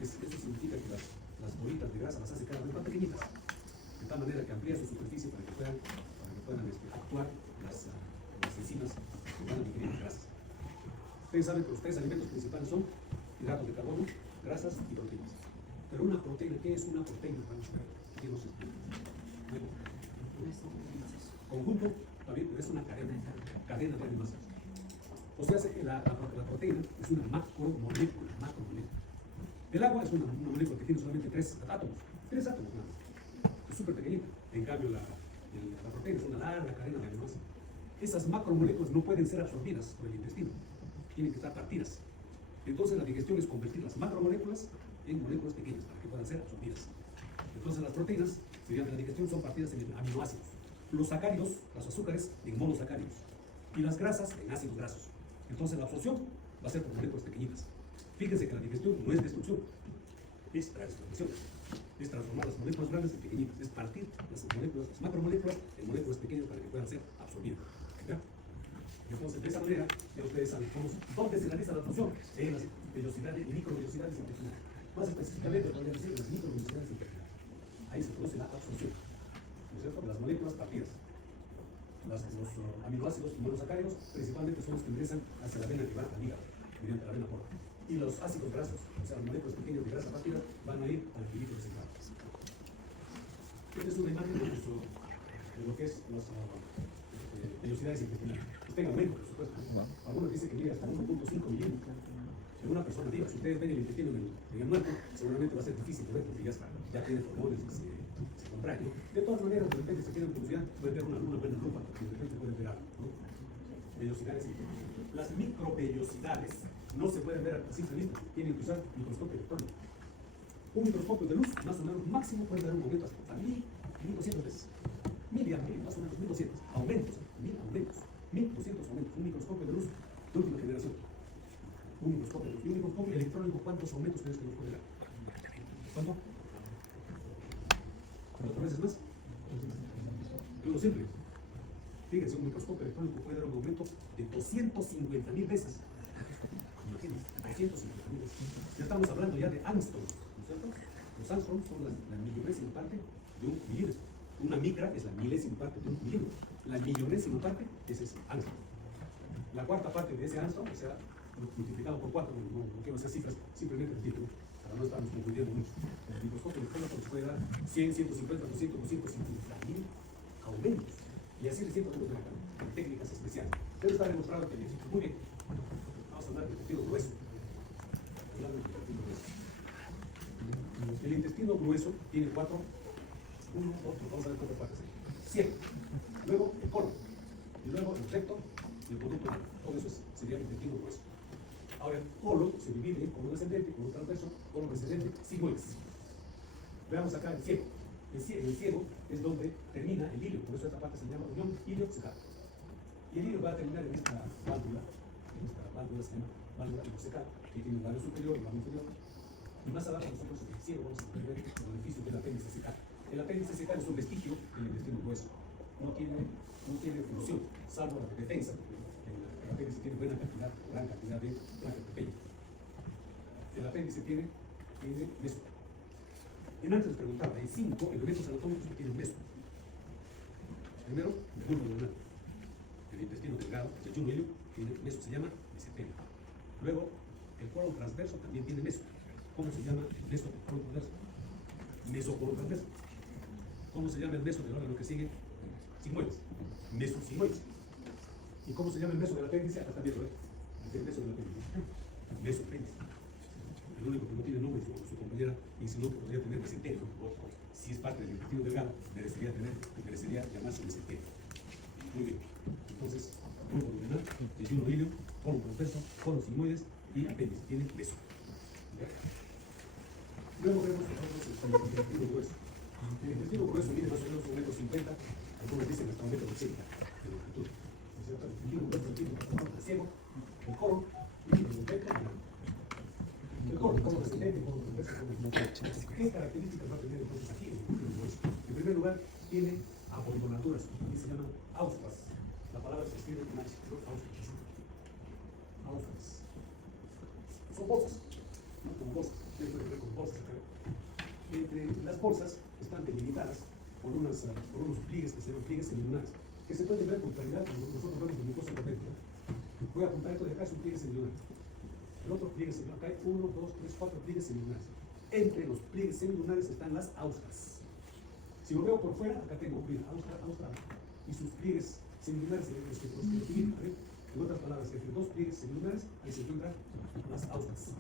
Eso significa que las bolitas de grasa las hace cada vez más pequeñitas, de tal manera que amplía su superficie para que puedan actuar las enzimas que van a digerir las grasas. Ustedes saben que los tres alimentos principales son hidratos de carbono, grasas y proteínas. Pero una proteína, ¿qué es una proteína? ¿Qué nos explica? Conjunto, también es una cadena de aminoácidos. O sea, la proteína es una macromolécula. El agua es una molécula que tiene solamente 3 átomos nada más. Es súper pequeñita. En cambio, la proteína es una larga cadena de aminoácidos. Esas macromoléculas no pueden ser absorbidas por el intestino. Tienen que estar partidas. Entonces la digestión es convertir las macromoléculas en moléculas pequeñas para que puedan ser absorbidas. Entonces las proteínas, mediante la digestión, son partidas en aminoácidos. Los sacáridos, los azúcares, en monosacáridos. Y las grasas en ácidos grasos. Entonces la absorción va a ser por moléculas pequeñitas. Fíjense que la digestión no es destrucción, es transformación. Es transformar las moléculas grandes en pequeñitas. Es partir las macromoléculas en moléculas pequeñas para que puedan ser absorbidas. ¿Ya? Entonces, de esa manera, ya ustedes saben dónde se realiza la absorción, en las vellosidades y microvellosidades intestinales. Más específicamente, podría decir, en las microvellosidades intestinales. Ahí se produce la absorción, ¿no es cierto? Las moléculas partidas. Los aminoácidos y monosacáridos principalmente son los que ingresan hacia la vena que va al hígado, mediante la vena porta. Y los ácidos grasos, o sea, las moléculas pequeñas de grasa partida, van a ir al cilindro central. Esta es una imagen de lo que es las vellosidades intestinales. Tenga aumento, por supuesto. Algunos dicen que llega hasta 1.5 milímetros. En una persona viva, si ustedes ven el intestino en el muerto, seguramente va a ser difícil de ver porque ya tiene pulmones y se contrae, ¿no? De todas maneras, de repente, si tienen curiosidad, pueden ver una buena lupa, porque de repente pueden ver algo, ¿no? Vellosidades intestinales. Las microvellosidades no se pueden ver a simple vista, tienen que usar microscopio electrónico. Un microscopio de luz, más o menos, máximo puede dar un aumento hasta 1200 veces. Más o menos 1200 aumentos, 1200 aumentos. Un microscopio de luz de última generación. Un microscopio de luz. Y un microscopio electrónico, ¿cuántos aumentos crees que nos puede dar? ¿Cuánto? ¿4 veces más? Lo simple. Fíjense, un microscopio electrónico puede dar un aumento de 250.000 veces. Imagínense, 250.000 veces. Ya estamos hablando ya de angstroms, ¿no es cierto? Los angstroms son la millonésima parte de un milímetro. Una micra es la milésima parte de un milímetro. La millonésima parte es ese Armstrong. La cuarta parte de ese Armstrong, o sea, multiplicado por 4, no quiero hacer cifras, simplemente el tipo, para no estarnos confundiendo mucho. El microscopio electrónico nos puede dar 100, 150, 200, 250.000 aumentos. Y así recién podemos ver acá, en técnicas especiales. Pero está demostrado que muy bien. Vamos a hablar del intestino grueso. Hablando del intestino grueso. El intestino grueso tiene 4, 1, 2, vamos a ver cuántas partes hay. 7. Luego el colon. Y luego el recto y el conducto. Todo eso sería el intestino grueso. Ahora el colon se divide en colon ascendente, colon transverso, colon descendente, sigmoides. Veamos acá el ciego. El ciego es donde termina el hilo, por eso esta parte se llama unión ilio-cecal. Y el hilo va a terminar en esta válvula se llama válvula ileocecal, que tiene el labio superior y el labio inferior. Y más abajo nosotros en el ciego vamos a ver los beneficios del apéndice cecal. El apéndice cecal es un vestigio del intestino grueso. No tiene función, salvo la de defensa, porque el apéndice tiene gran cantidad de placa pequeña. El apéndice tiene meso. En antes les preguntaba, en 5 elementos anatómicos que tienen meso. Primero, el bulbo duodenal. El intestino delgado, el yunno ilio, tiene meso, se llama mesenterio. Luego, el colon transverso también tiene meso. ¿Cómo se llama el meso del colon transverso? Mesocolon transverso. ¿Cómo se llama el meso del órgano que sigue? Sigmoides. Mesosigmoides. ¿Y cómo se llama el meso del apéndice? Acá también lo ves. El meso del apéndice. Mesoapéndice. El único que no tiene nombre es su compañera insinuó que podría tener mesenterio. Si es parte del intestino delgado, merecería llamarse mesenterio. Muy bien. Entonces, bulbo duodenal, el yunno ilio, colon transverso, colon sigmoides y apéndice. Tiene meso. Luego vemos nosotros el intestino grueso. El intestino grueso mide más o menos 1,50 m, algunos dicen hasta 1,80 m de longitud. El intestino grueso tiene el ciego, el colon y el recto. El colon ascendente, el colon transverso. ¿Qué características va a tener entonces aquí el intestino grueso? En primer lugar, tiene abondonaturas, que se llaman austras. La palabra se escribe con H, austras. Austras. Son bolsas, ¿no? Como bolsas. Tienen que ver con bolsas acá. Entre las bolsas están delimitadas por unos pliegues que se llaman pliegues semilunares, que se pueden ver con claridad cuando nosotros vemos la mucosa endopétrica. Voy a apuntar esto de acá, es un pliegue semilunar. El otro pliegue semilunar, acá hay 1, 2, 3, 4 pliegues semilunares. Entre los pliegues semilunares están las austras. Si lo veo por fuera, acá tengo una austra, y sus pliegues semilunares se ven los que dividen. En otras palabras, entre dos pliegues semilunares, ahí se encuentran las austras.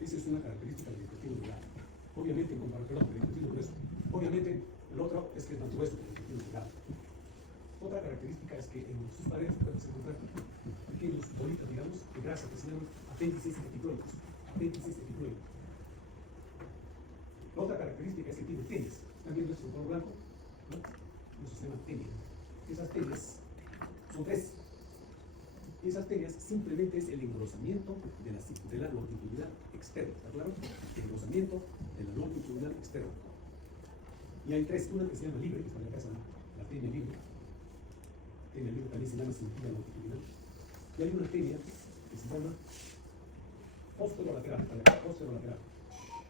Esa es una característica del intestino delgado. Obviamente, en comparación con el intestino grueso. Obviamente, el otro es que es más grueso que el intestino delgado. Otra característica es que en sus paredes pueden encontrar pequeños bolitas, digamos, de grasa que se llaman apéndices epicloicos. Apéndices epicloicos. La otra característica es que tiene telas. ¿Están viendo esto en color blanco? ¿No? Eso se llama tenia. Esas tenias son 3. Y esas tenias simplemente es el engrosamiento de la longitudinal externa. ¿Está claro? El engrosamiento de la longitudinal externa. Y hay 3. Una que se llama libre, que está en la casa, la tenia libre. Tenia libre también se llama cintura longitudinal. Y hay una tenia que se llama posterolateral.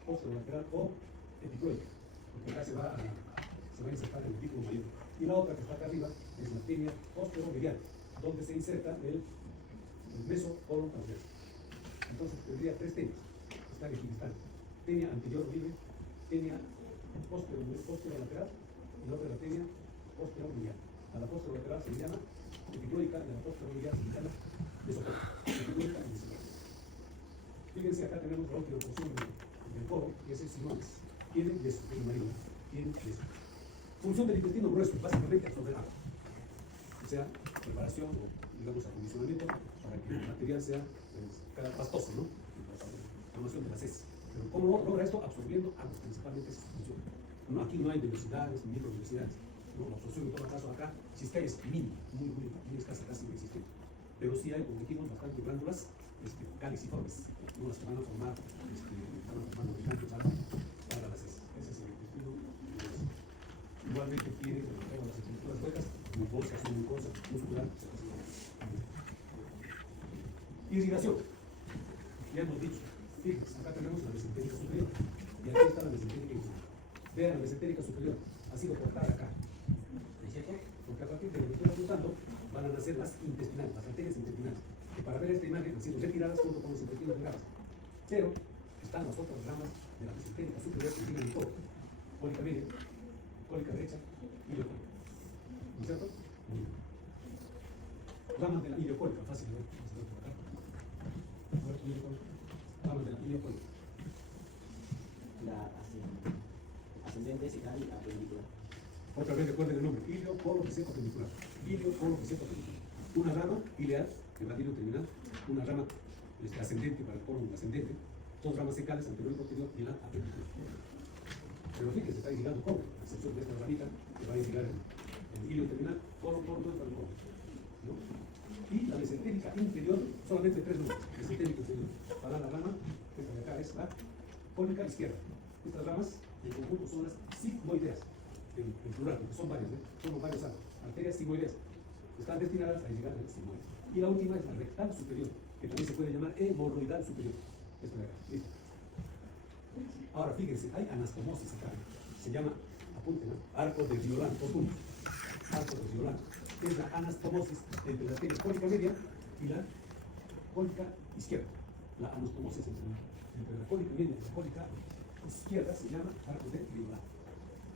Posterolateral o epicloica. Porque acá se va a insertar el epículo mayor. Y la otra que está acá arriba es la tenia posteromedial, donde se inserta el mesocolon transverso. Entonces tendría 3 tenias. Están equidistantes. Tenia anterior libre, tenia posterolateral y la otra la tenia posteromedial. A la posterolateral se le llama epicloica y a la posteromedial se le llama mesocolon. Epicloica y mesocolon. Fíjense, acá tenemos la última porción del colon, que es el sinones. Tiene meso, el marido. Tiene meso. Función del intestino grueso, básicamente absorber agua. O sea, preparación o, digamos, acondicionamiento para que el material sea pastoso, ¿no? Formación de las heces. Pero ¿cómo logra esto? Absorbiendo agua, principalmente esa es su función. No, aquí no hay velocidades ni microvelocidades. No, la absorción en todo caso acá, si es que es mínima, muy escasa, casi no existe. Pero sí hay, como dijimos, bastantes glándulas caliciformes, ¿no? Las que van a formar lubricantes para las heces. Ese es el intestino grueso. Igualmente tiene, como las estructuras huecas, mucosas, submucosas, muscular. Irrigación. Ya hemos dicho, fíjense, acá tenemos la mesentérica superior y aquí está la mesentérica inferior. vean la mesentérica superior, ha sido cortada acá. ¿Es cierto? Porque a partir de lo que estoy apuntando, van a nacer las intestinales, las arterias intestinales, que para ver esta imagen han sido retiradas junto con los intestinos delgados. Pero están las otras ramas de la mesentérica superior que siguen en todo. Cólica media, cólica derecha, ileocólica. ¿No es cierto? Muy bien. Ramas de la ileocólica, fácil de ver. Ramas de la ileocólica. La ascendente, cital y appendicular. Otra vez recuerden el nombre, ilio, colo, gisento, appendicular. Ilio, colo, gisento, appendicular. Una rama ileal, que va a ir terminal, una rama ascendente para el colon ascendente, dos ramas secales, anterior y posterior, y la appendicular. Pero fíjense, está ligado colo, a excepción de esta ramita, que va a ligar el ilio terminal, colo, todo para el colon. ¿No? Y la mesentérica inferior, solamente tres números, mesentérica inferior. Para la rama, esta de acá es la cólica izquierda. Estas ramas, en conjunto, son las sigmoideas, en plural, porque son varias, son varios arterias sigmoideas. Están destinadas a llegar a las sigmoides. Y la última es la rectal superior, que también se puede llamar hemorroidal superior. Esta de acá, listo. Ahora fíjense, hay anastomosis acá. Se llama, apunten, arco de Violán, por puntos. Arco de Violán. Es la anastomosis entre la arteria cólica media y la cólica izquierda. La anastomosis entre la cólica media y la cólica izquierda se llama arco de Violán.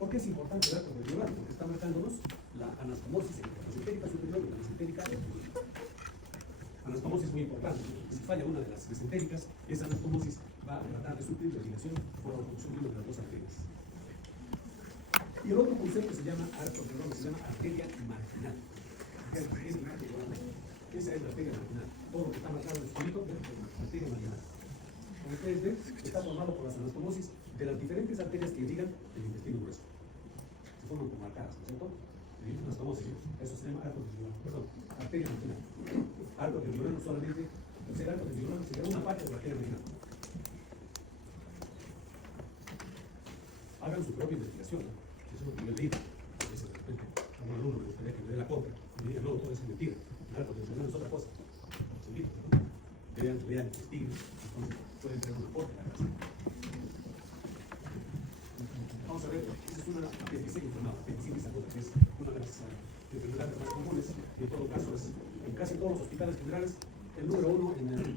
¿Por qué es importante el arco de Violán? Porque está marcándonos la anastomosis entre la mesentérica superior y la mesentérica inferior. Anastomosis muy importante. Si falla una de las mesentéricas, esa anastomosis va a tratar de suplir la ligación por la obstrucción de las dos arterias. Y el otro concepto se llama arco de Violán, se llama arteria marginal. Esa es la arteria marginal. Todo lo que está marcado en el escrito es la arteria marginal. Como ustedes ven, está formado por las anastomosis de las diferentes arterias que irrigan el intestino grueso. Se forman como marcadas, ¿no es cierto? Anastomosis, eso se llama arco de Violán, perdón, arteria marginal. Arco de Violán no solamente, el arco de Violán sería una parte de la arteria marginal. Hagan su propia investigación, ¿no? Eso es lo que yo leí. A veces de repente, a un alumno me gustaría que me dé la contra y me diga, no, todo eso es mentira. El arco de Violán es otra cosa. ¿No? Vean, investiguen, entonces pueden tener un aporte a la clase. Vamos a ver, esa es una apendicitis inflamada, apendicitis aguda, que es una de las enfermedades más comunes, y en todo caso es, en casi todos los hospitales generales, el número uno en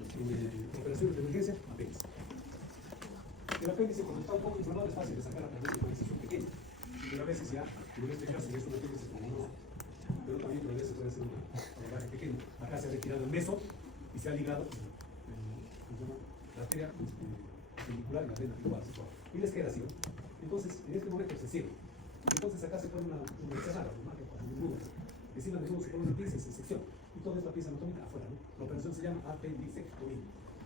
operaciones de emergencia, apéndice. El apéndice, cuando está un poco inflamado, es fácil de sacar a través de una incisión pequeña, pero a veces ya, en este caso, ya es un apéndice como pero también a veces puede ser un abordaje pequeño. Acá se ha retirado el meso y se ha ligado la arteria appendicular y la vena tubular. Y les queda así, ¿no? Entonces, en este momento se cierra. Entonces acá se pone una cerrada, encima de nudo se pone una pinza y se secciona. Y toda esta pieza anatómica afuera, ¿no? La operación se llama apendicectomía.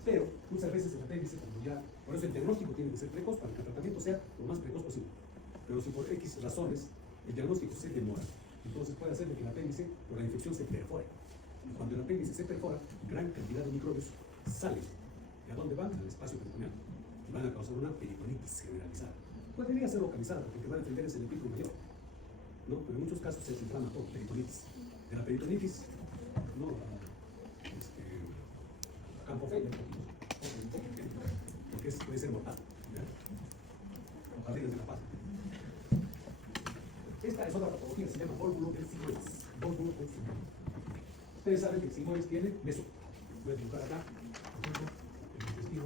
Pero muchas veces el apéndice, cuando ya, por eso el diagnóstico tiene que ser precoz para que el tratamiento sea lo más precoz posible. Pero si por X razones el diagnóstico se demora, entonces puede hacer que el apéndice por la infección se perfore. Y cuando el apéndice se perfora, gran cantidad de microbios salen. ¿Y a dónde van? Al espacio peritoneal. Y van a causar una peritonitis generalizada. Podría ser localizada porque el que va a defender es el epítelis mayor. ¿No? Pero en muchos casos se inflama todo, peritonitis. De la peritonitis, no, campofelia, porque puede ser mortal. O jardines de la paz. Esta es otra patología, se llama vólvulo del sigmoides. Vólvulo del sigmoides. Ustedes saben que el sigmoides tiene meso. Voy a dibujar acá, por ejemplo, el intestino.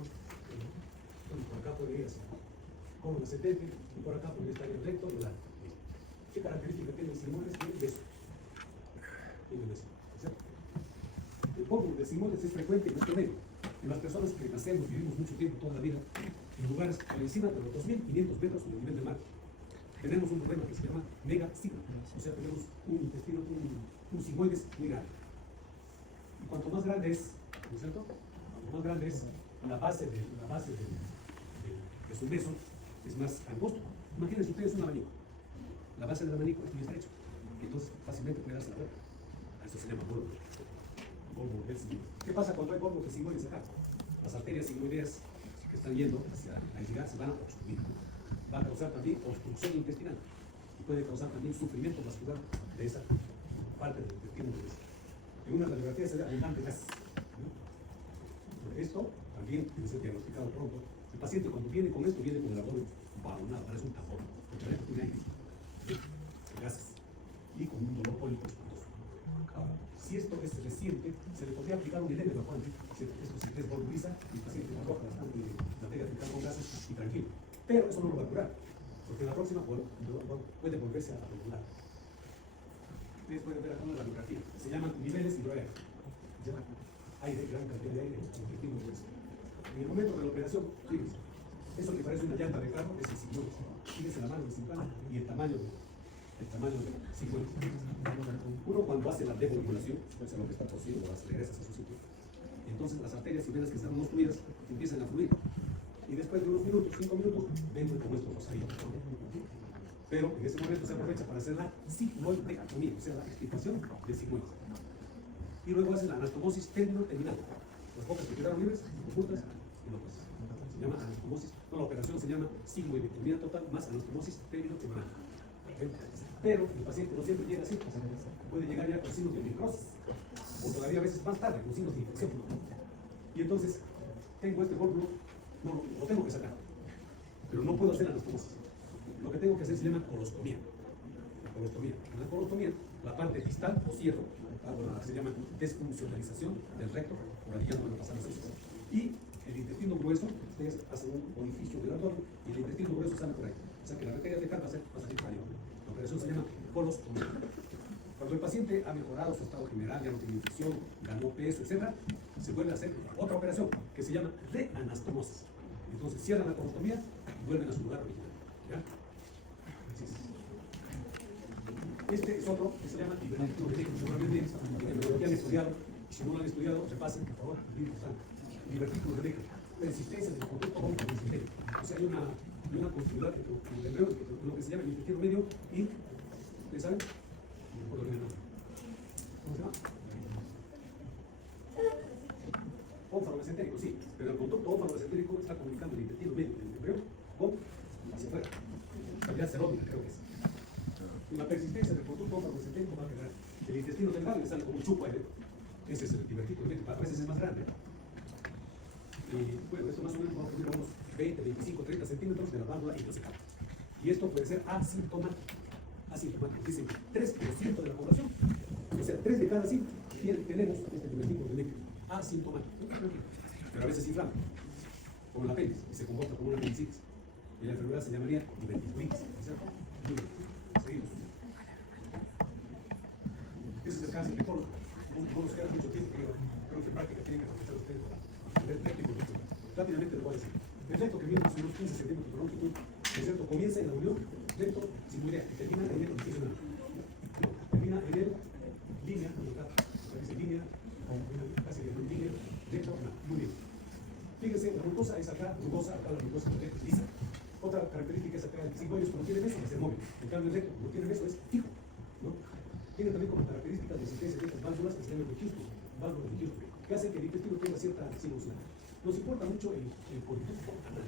Por acá puede ir hacia colon ascendente y por acá puede estar el recto y el largo. ¿Qué característica tiene el sigmoides? Tiene beso. Tiene beso. ¿Cierto? El vólvulo del sigmoides es frecuente en este medio. En las personas que nacemos, vivimos mucho tiempo, toda la vida, en lugares por encima de los 2.500 metros sobre el nivel del mar. Tenemos un problema que se llama megasigma, o sea, tenemos un intestino, un sigmoides muy grande. Y cuanto más grande es, ¿no es cierto? Cuanto más grande es la base de su meso, es más angosto. Imagínense ustedes un abanico. La base del abanico es muy estrecho, entonces fácilmente puede darse la vuelta. A eso se llama vólvulo del sigmoides. ¿Qué pasa cuando hay vólvulo del sigmoides acá? Las arterias sigmoideas que están yendo hacia la entidad se van a obstruir. Va a causar también obstrucción intestinal y puede causar también sufrimiento vascular de esa parte del intestino grueso. En una radiografía se ve abundante gas. ¿No? Esto también tiene que ser diagnosticado pronto. El paciente cuando viene con esto viene con el abdomen balonado, parece un tambor. adentro tiene aire, gases, y con un dolor cólico espantoso. Ahora, si esto es reciente, se le podría aplicar un edema evacuante. Esto si es volveriza, y el paciente arroja bastante materia fecal con gases y tranquilo. Pero eso no lo va a curar, porque la próxima puede volverse a regular. Ustedes pueden ver acá una radiografía. Se llaman niveles hidroaéreos. Aire, gran cantidad de aire, objetivo grueso. En el momento de la operación, fíjense, eso que parece una llanta de carro es el signo. Fíjense la mano del cirujano y el tamaño del signo. Uno cuando hace la devolvulación, o lo que está torcido, las regresas a su sitio. Entonces las arterias y venas que están obstruidas empiezan a fluir. Y después de unos minutos, 5 minutos, ven como esto rosario. Pero en ese momento se aprovecha para hacer la sigmoidectomía, o sea, la extirpación del sigmoide. Y luego hacen la anastomosis terminal. Las bocas que quedaron libres, ocultas y locas. Se llama anastomosis. No, la operación se llama sigmoidectomía total más anastomosis terminal. Pero el paciente no siempre llega así. Puede llegar ya con signos de necrosis. O todavía a veces más tarde, con signos de infección. Y entonces, tengo este górnulo, no, lo tengo que sacar. Pero no puedo hacer anastomosis. Lo que tengo que hacer se llama colostomía. En la colostomía, la parte distal o cierro, se llama desfuncionalización del recto, por aquí ya no van a pasar las heces. Y el intestino grueso, ustedes hacen un orificio del abdomen y el intestino grueso sale por ahí. O sea que la arteria fecal va a salir por ahí. La operación se llama colostomía. Cuando el paciente ha mejorado su estado general, ya no tiene infección, ganó peso, etc., se vuelve a hacer otra operación que se llama reanastomosis. Entonces cierran la colostomía y vuelven a su lugar original. ¿Ya? Este es otro que se llama divertículo venéfico. Seguramente en neurología han estudiado, y si no lo han estudiado, repasen, por favor, el libro santo. Divertículo venéfico. Persistencia del conducto broncomesenterico. O sea, hay una continuidad de lo que se llama el intestino medio y, ¿ustedes saben? No me acuerdo bien el nombre. ¿Cómo se llama? Ónfalo-mesentérico, sí. Pero el conducto ónfalo-mesentérico está comunicando el intestino medio del embrión con hacia afuera. Cavidad serótica, creo que es. Y la persistencia del conducto ónfalo-mesentérico va a quedar el intestino delgado y sale como un chupo ahí. Ese es el divertículo medio. A veces es más grande. Y bueno, esto más o menos va a ocurrir unos 20, 25, 30 centímetros de la válvula ileocecal. Y esto puede ser asintomático. Dicen 3% de la población. O sea, 3 de cada 5 tenemos este divertículo venéfico. Asintomático. Pero a veces inflama, como el apéndice, y se comporta como una apendicitis. Y la enfermedad se llamaría diverticulitis. ¿Cierto? Seguimos. Ese es el cáncer de colon. No nos queda mucho tiempo, pero creo que en práctica tienen que aprovechar ustedes para rápidamente lo voy a decir. El recto que mide más o menos 15 centímetros de longitud, el recto comienza en la unión recto sigmoidea y termina en el orificio anal. Termina en el línea, dice línea, casi en línea, recto anal. Muy bien. Fíjense, la mucosa es acá la mucosa es lisa. Otra característica es acá el sigmoide, cuando tiene beso, se mueve. En cambio, el recto, cuando tiene beso, es fijo. ¿No? Tiene también como características de existencia de estas válvulas que se llaman requistos, válvulas de requistos, que hacen que el intestino tenga cierta sinuosidad. Nos importa mucho el conducto anal.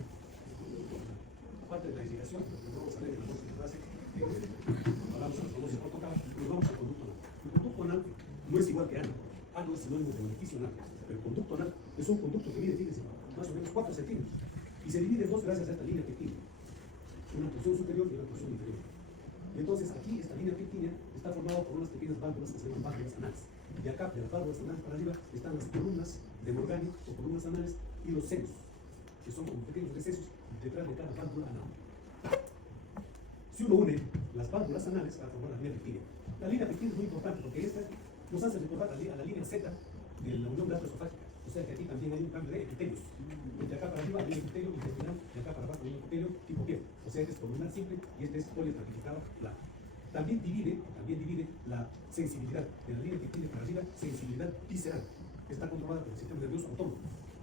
Aparte de la irrigación, no vamos a ver en la próxima clase, hablamos de la famosa portocava, nos vamos al conducto anal. El conducto anal no es igual que ano. Ano es sinónimo de orificio anal, pero el conducto anal es un conducto que mide, fíjense, más o menos 4 centímetros. Y se divide en dos gracias a esta línea pectina. Una porción superior y una porción inferior. Y entonces aquí esta línea pectina está formada por unas pequeñas válvulas que se llaman válvulas anales. Y acá, de las válvulas anales para arriba, están las columnas de Morgani o columnas anales y los senos, que son como pequeños recesos detrás de cada válvula anal. Si uno une las válvulas anales para formar la línea pectina. La línea pectina es muy importante porque esta nos hace recordar a la línea Z de la unión gastroesofágica. O sea que aquí también hay un cambio de epitelios. De acá para arriba hay un epitelio intestinal, de acá para abajo hay un epitelio tipo piel. O sea, este es columnar simple y este es poliestratificado plano. También divide la sensibilidad de la línea pectina para arriba, sensibilidad visceral. Está controlada por el sistema nervioso autónomo.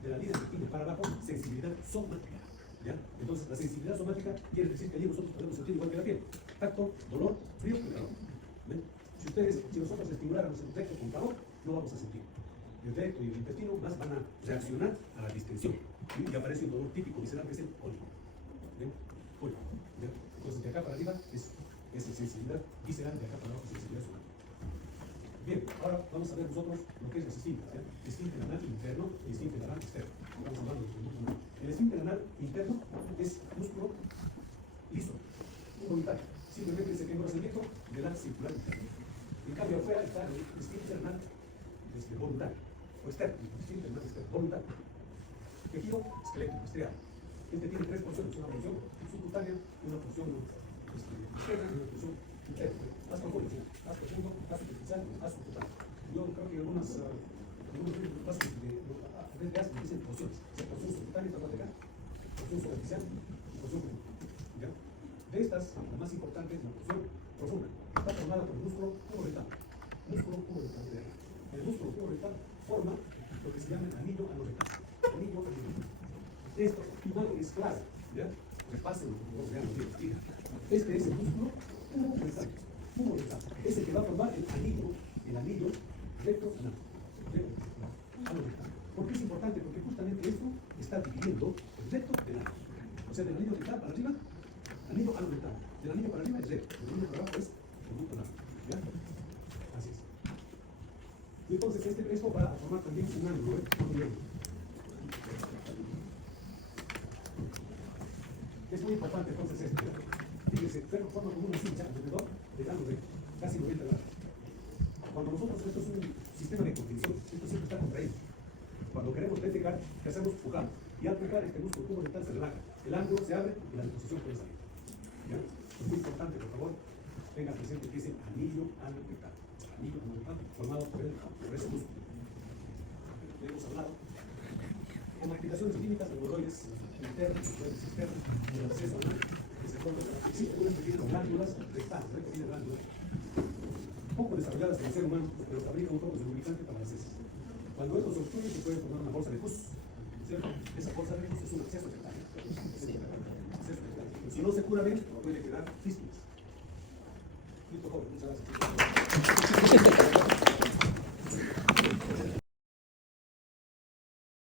De la línea pectina para abajo, sensibilidad somática. ¿Ya? Entonces, la sensibilidad somática quiere decir que allí nosotros podemos sentir igual que la piel. Tacto, dolor, frío y calor. Si nosotros estimuláramos el recto con calor, no vamos a sentir. El recto y el intestino más van a reaccionar a la distensión. Y aparece un dolor típico visceral que es el cólico. Cólico. Entonces, de acá para arriba es sensibilidad visceral, de acá para abajo es sensibilidad somática. Bien, ahora vamos a ver nosotros lo que es los esfínteres. Esfínter anal interno y esfínter anal externo. Estamos hablando de conducto anal. El esfínter anal interno es músculo liso, un voluntario. Simplemente es el engrosamiento de la circularidad. En cambio, afuera está el esfínter renal voluntario, o externo, esfínter renal externo, voluntario. Tejido esquelético, estriado. Este tiene tres porciones, una porción subcutánea, una porción externa y una porción interna. Más profundo, más profundo, más superficial, más subcutáneo. Yo creo que algunos casos de gas dicen porciones. Porción subcutánea está más de acá, porción superficial y porción profunda. ¿Ya? De estas, la más importante es la porción profunda. Está formada por el músculo puboretral. Músculo puboretral. El músculo puboretral forma lo que se llama el anillo anorectal. Anillo anorectal. Esto final es claro. ¿Ya? Repásenlo, por favor, vean lo que explica. Este es el músculo puboretral. Puboretral. Es el que va a formar el anillo rectoanal. Anorectal. ¿Por qué es importante? Porque justamente esto está dividiendo el recto del ano. O sea, del anillo rectal para arriba, anillo anorectal. Del anillo para arriba es recto, del anillo para abajo es conducto anal. ¿Ya? Así es. Y entonces esto va a formar también un ángulo, Es muy importante entonces esto. Fíjense, forma como una cincha alrededor del ano recto, casi 90 grados. Cuando nosotros, esto es un sistema de contención, esto siempre está contraído. Cuando queremos defecar, ¿qué hacemos? Pujamos. Y al pujar, este músculo puboretral se relaja. El ángulo se abre y la disposición puede salir. ¿Ya? Es muy importante, por favor, tengan presente que es el anillo anorectal. Anillo anorectal formado por ese músculo. Le hemos hablado. Con activaciones químicas de hemorroides internas, hemorroides externas, en el acceso anal, que se forman, existen unas pequeñas glándulas rectales, pequeñas glándulas, poco desarrolladas en el ser humano, pero fabrican un poco de lubricante para las heces. Cuando esto se obstruye, se puede formar una bolsa de pus, ¿cierto? Esa bolsa de pus es un acceso rectal. Si no se cura bien, puede quedar fístulas. Listo, joven, muchas gracias.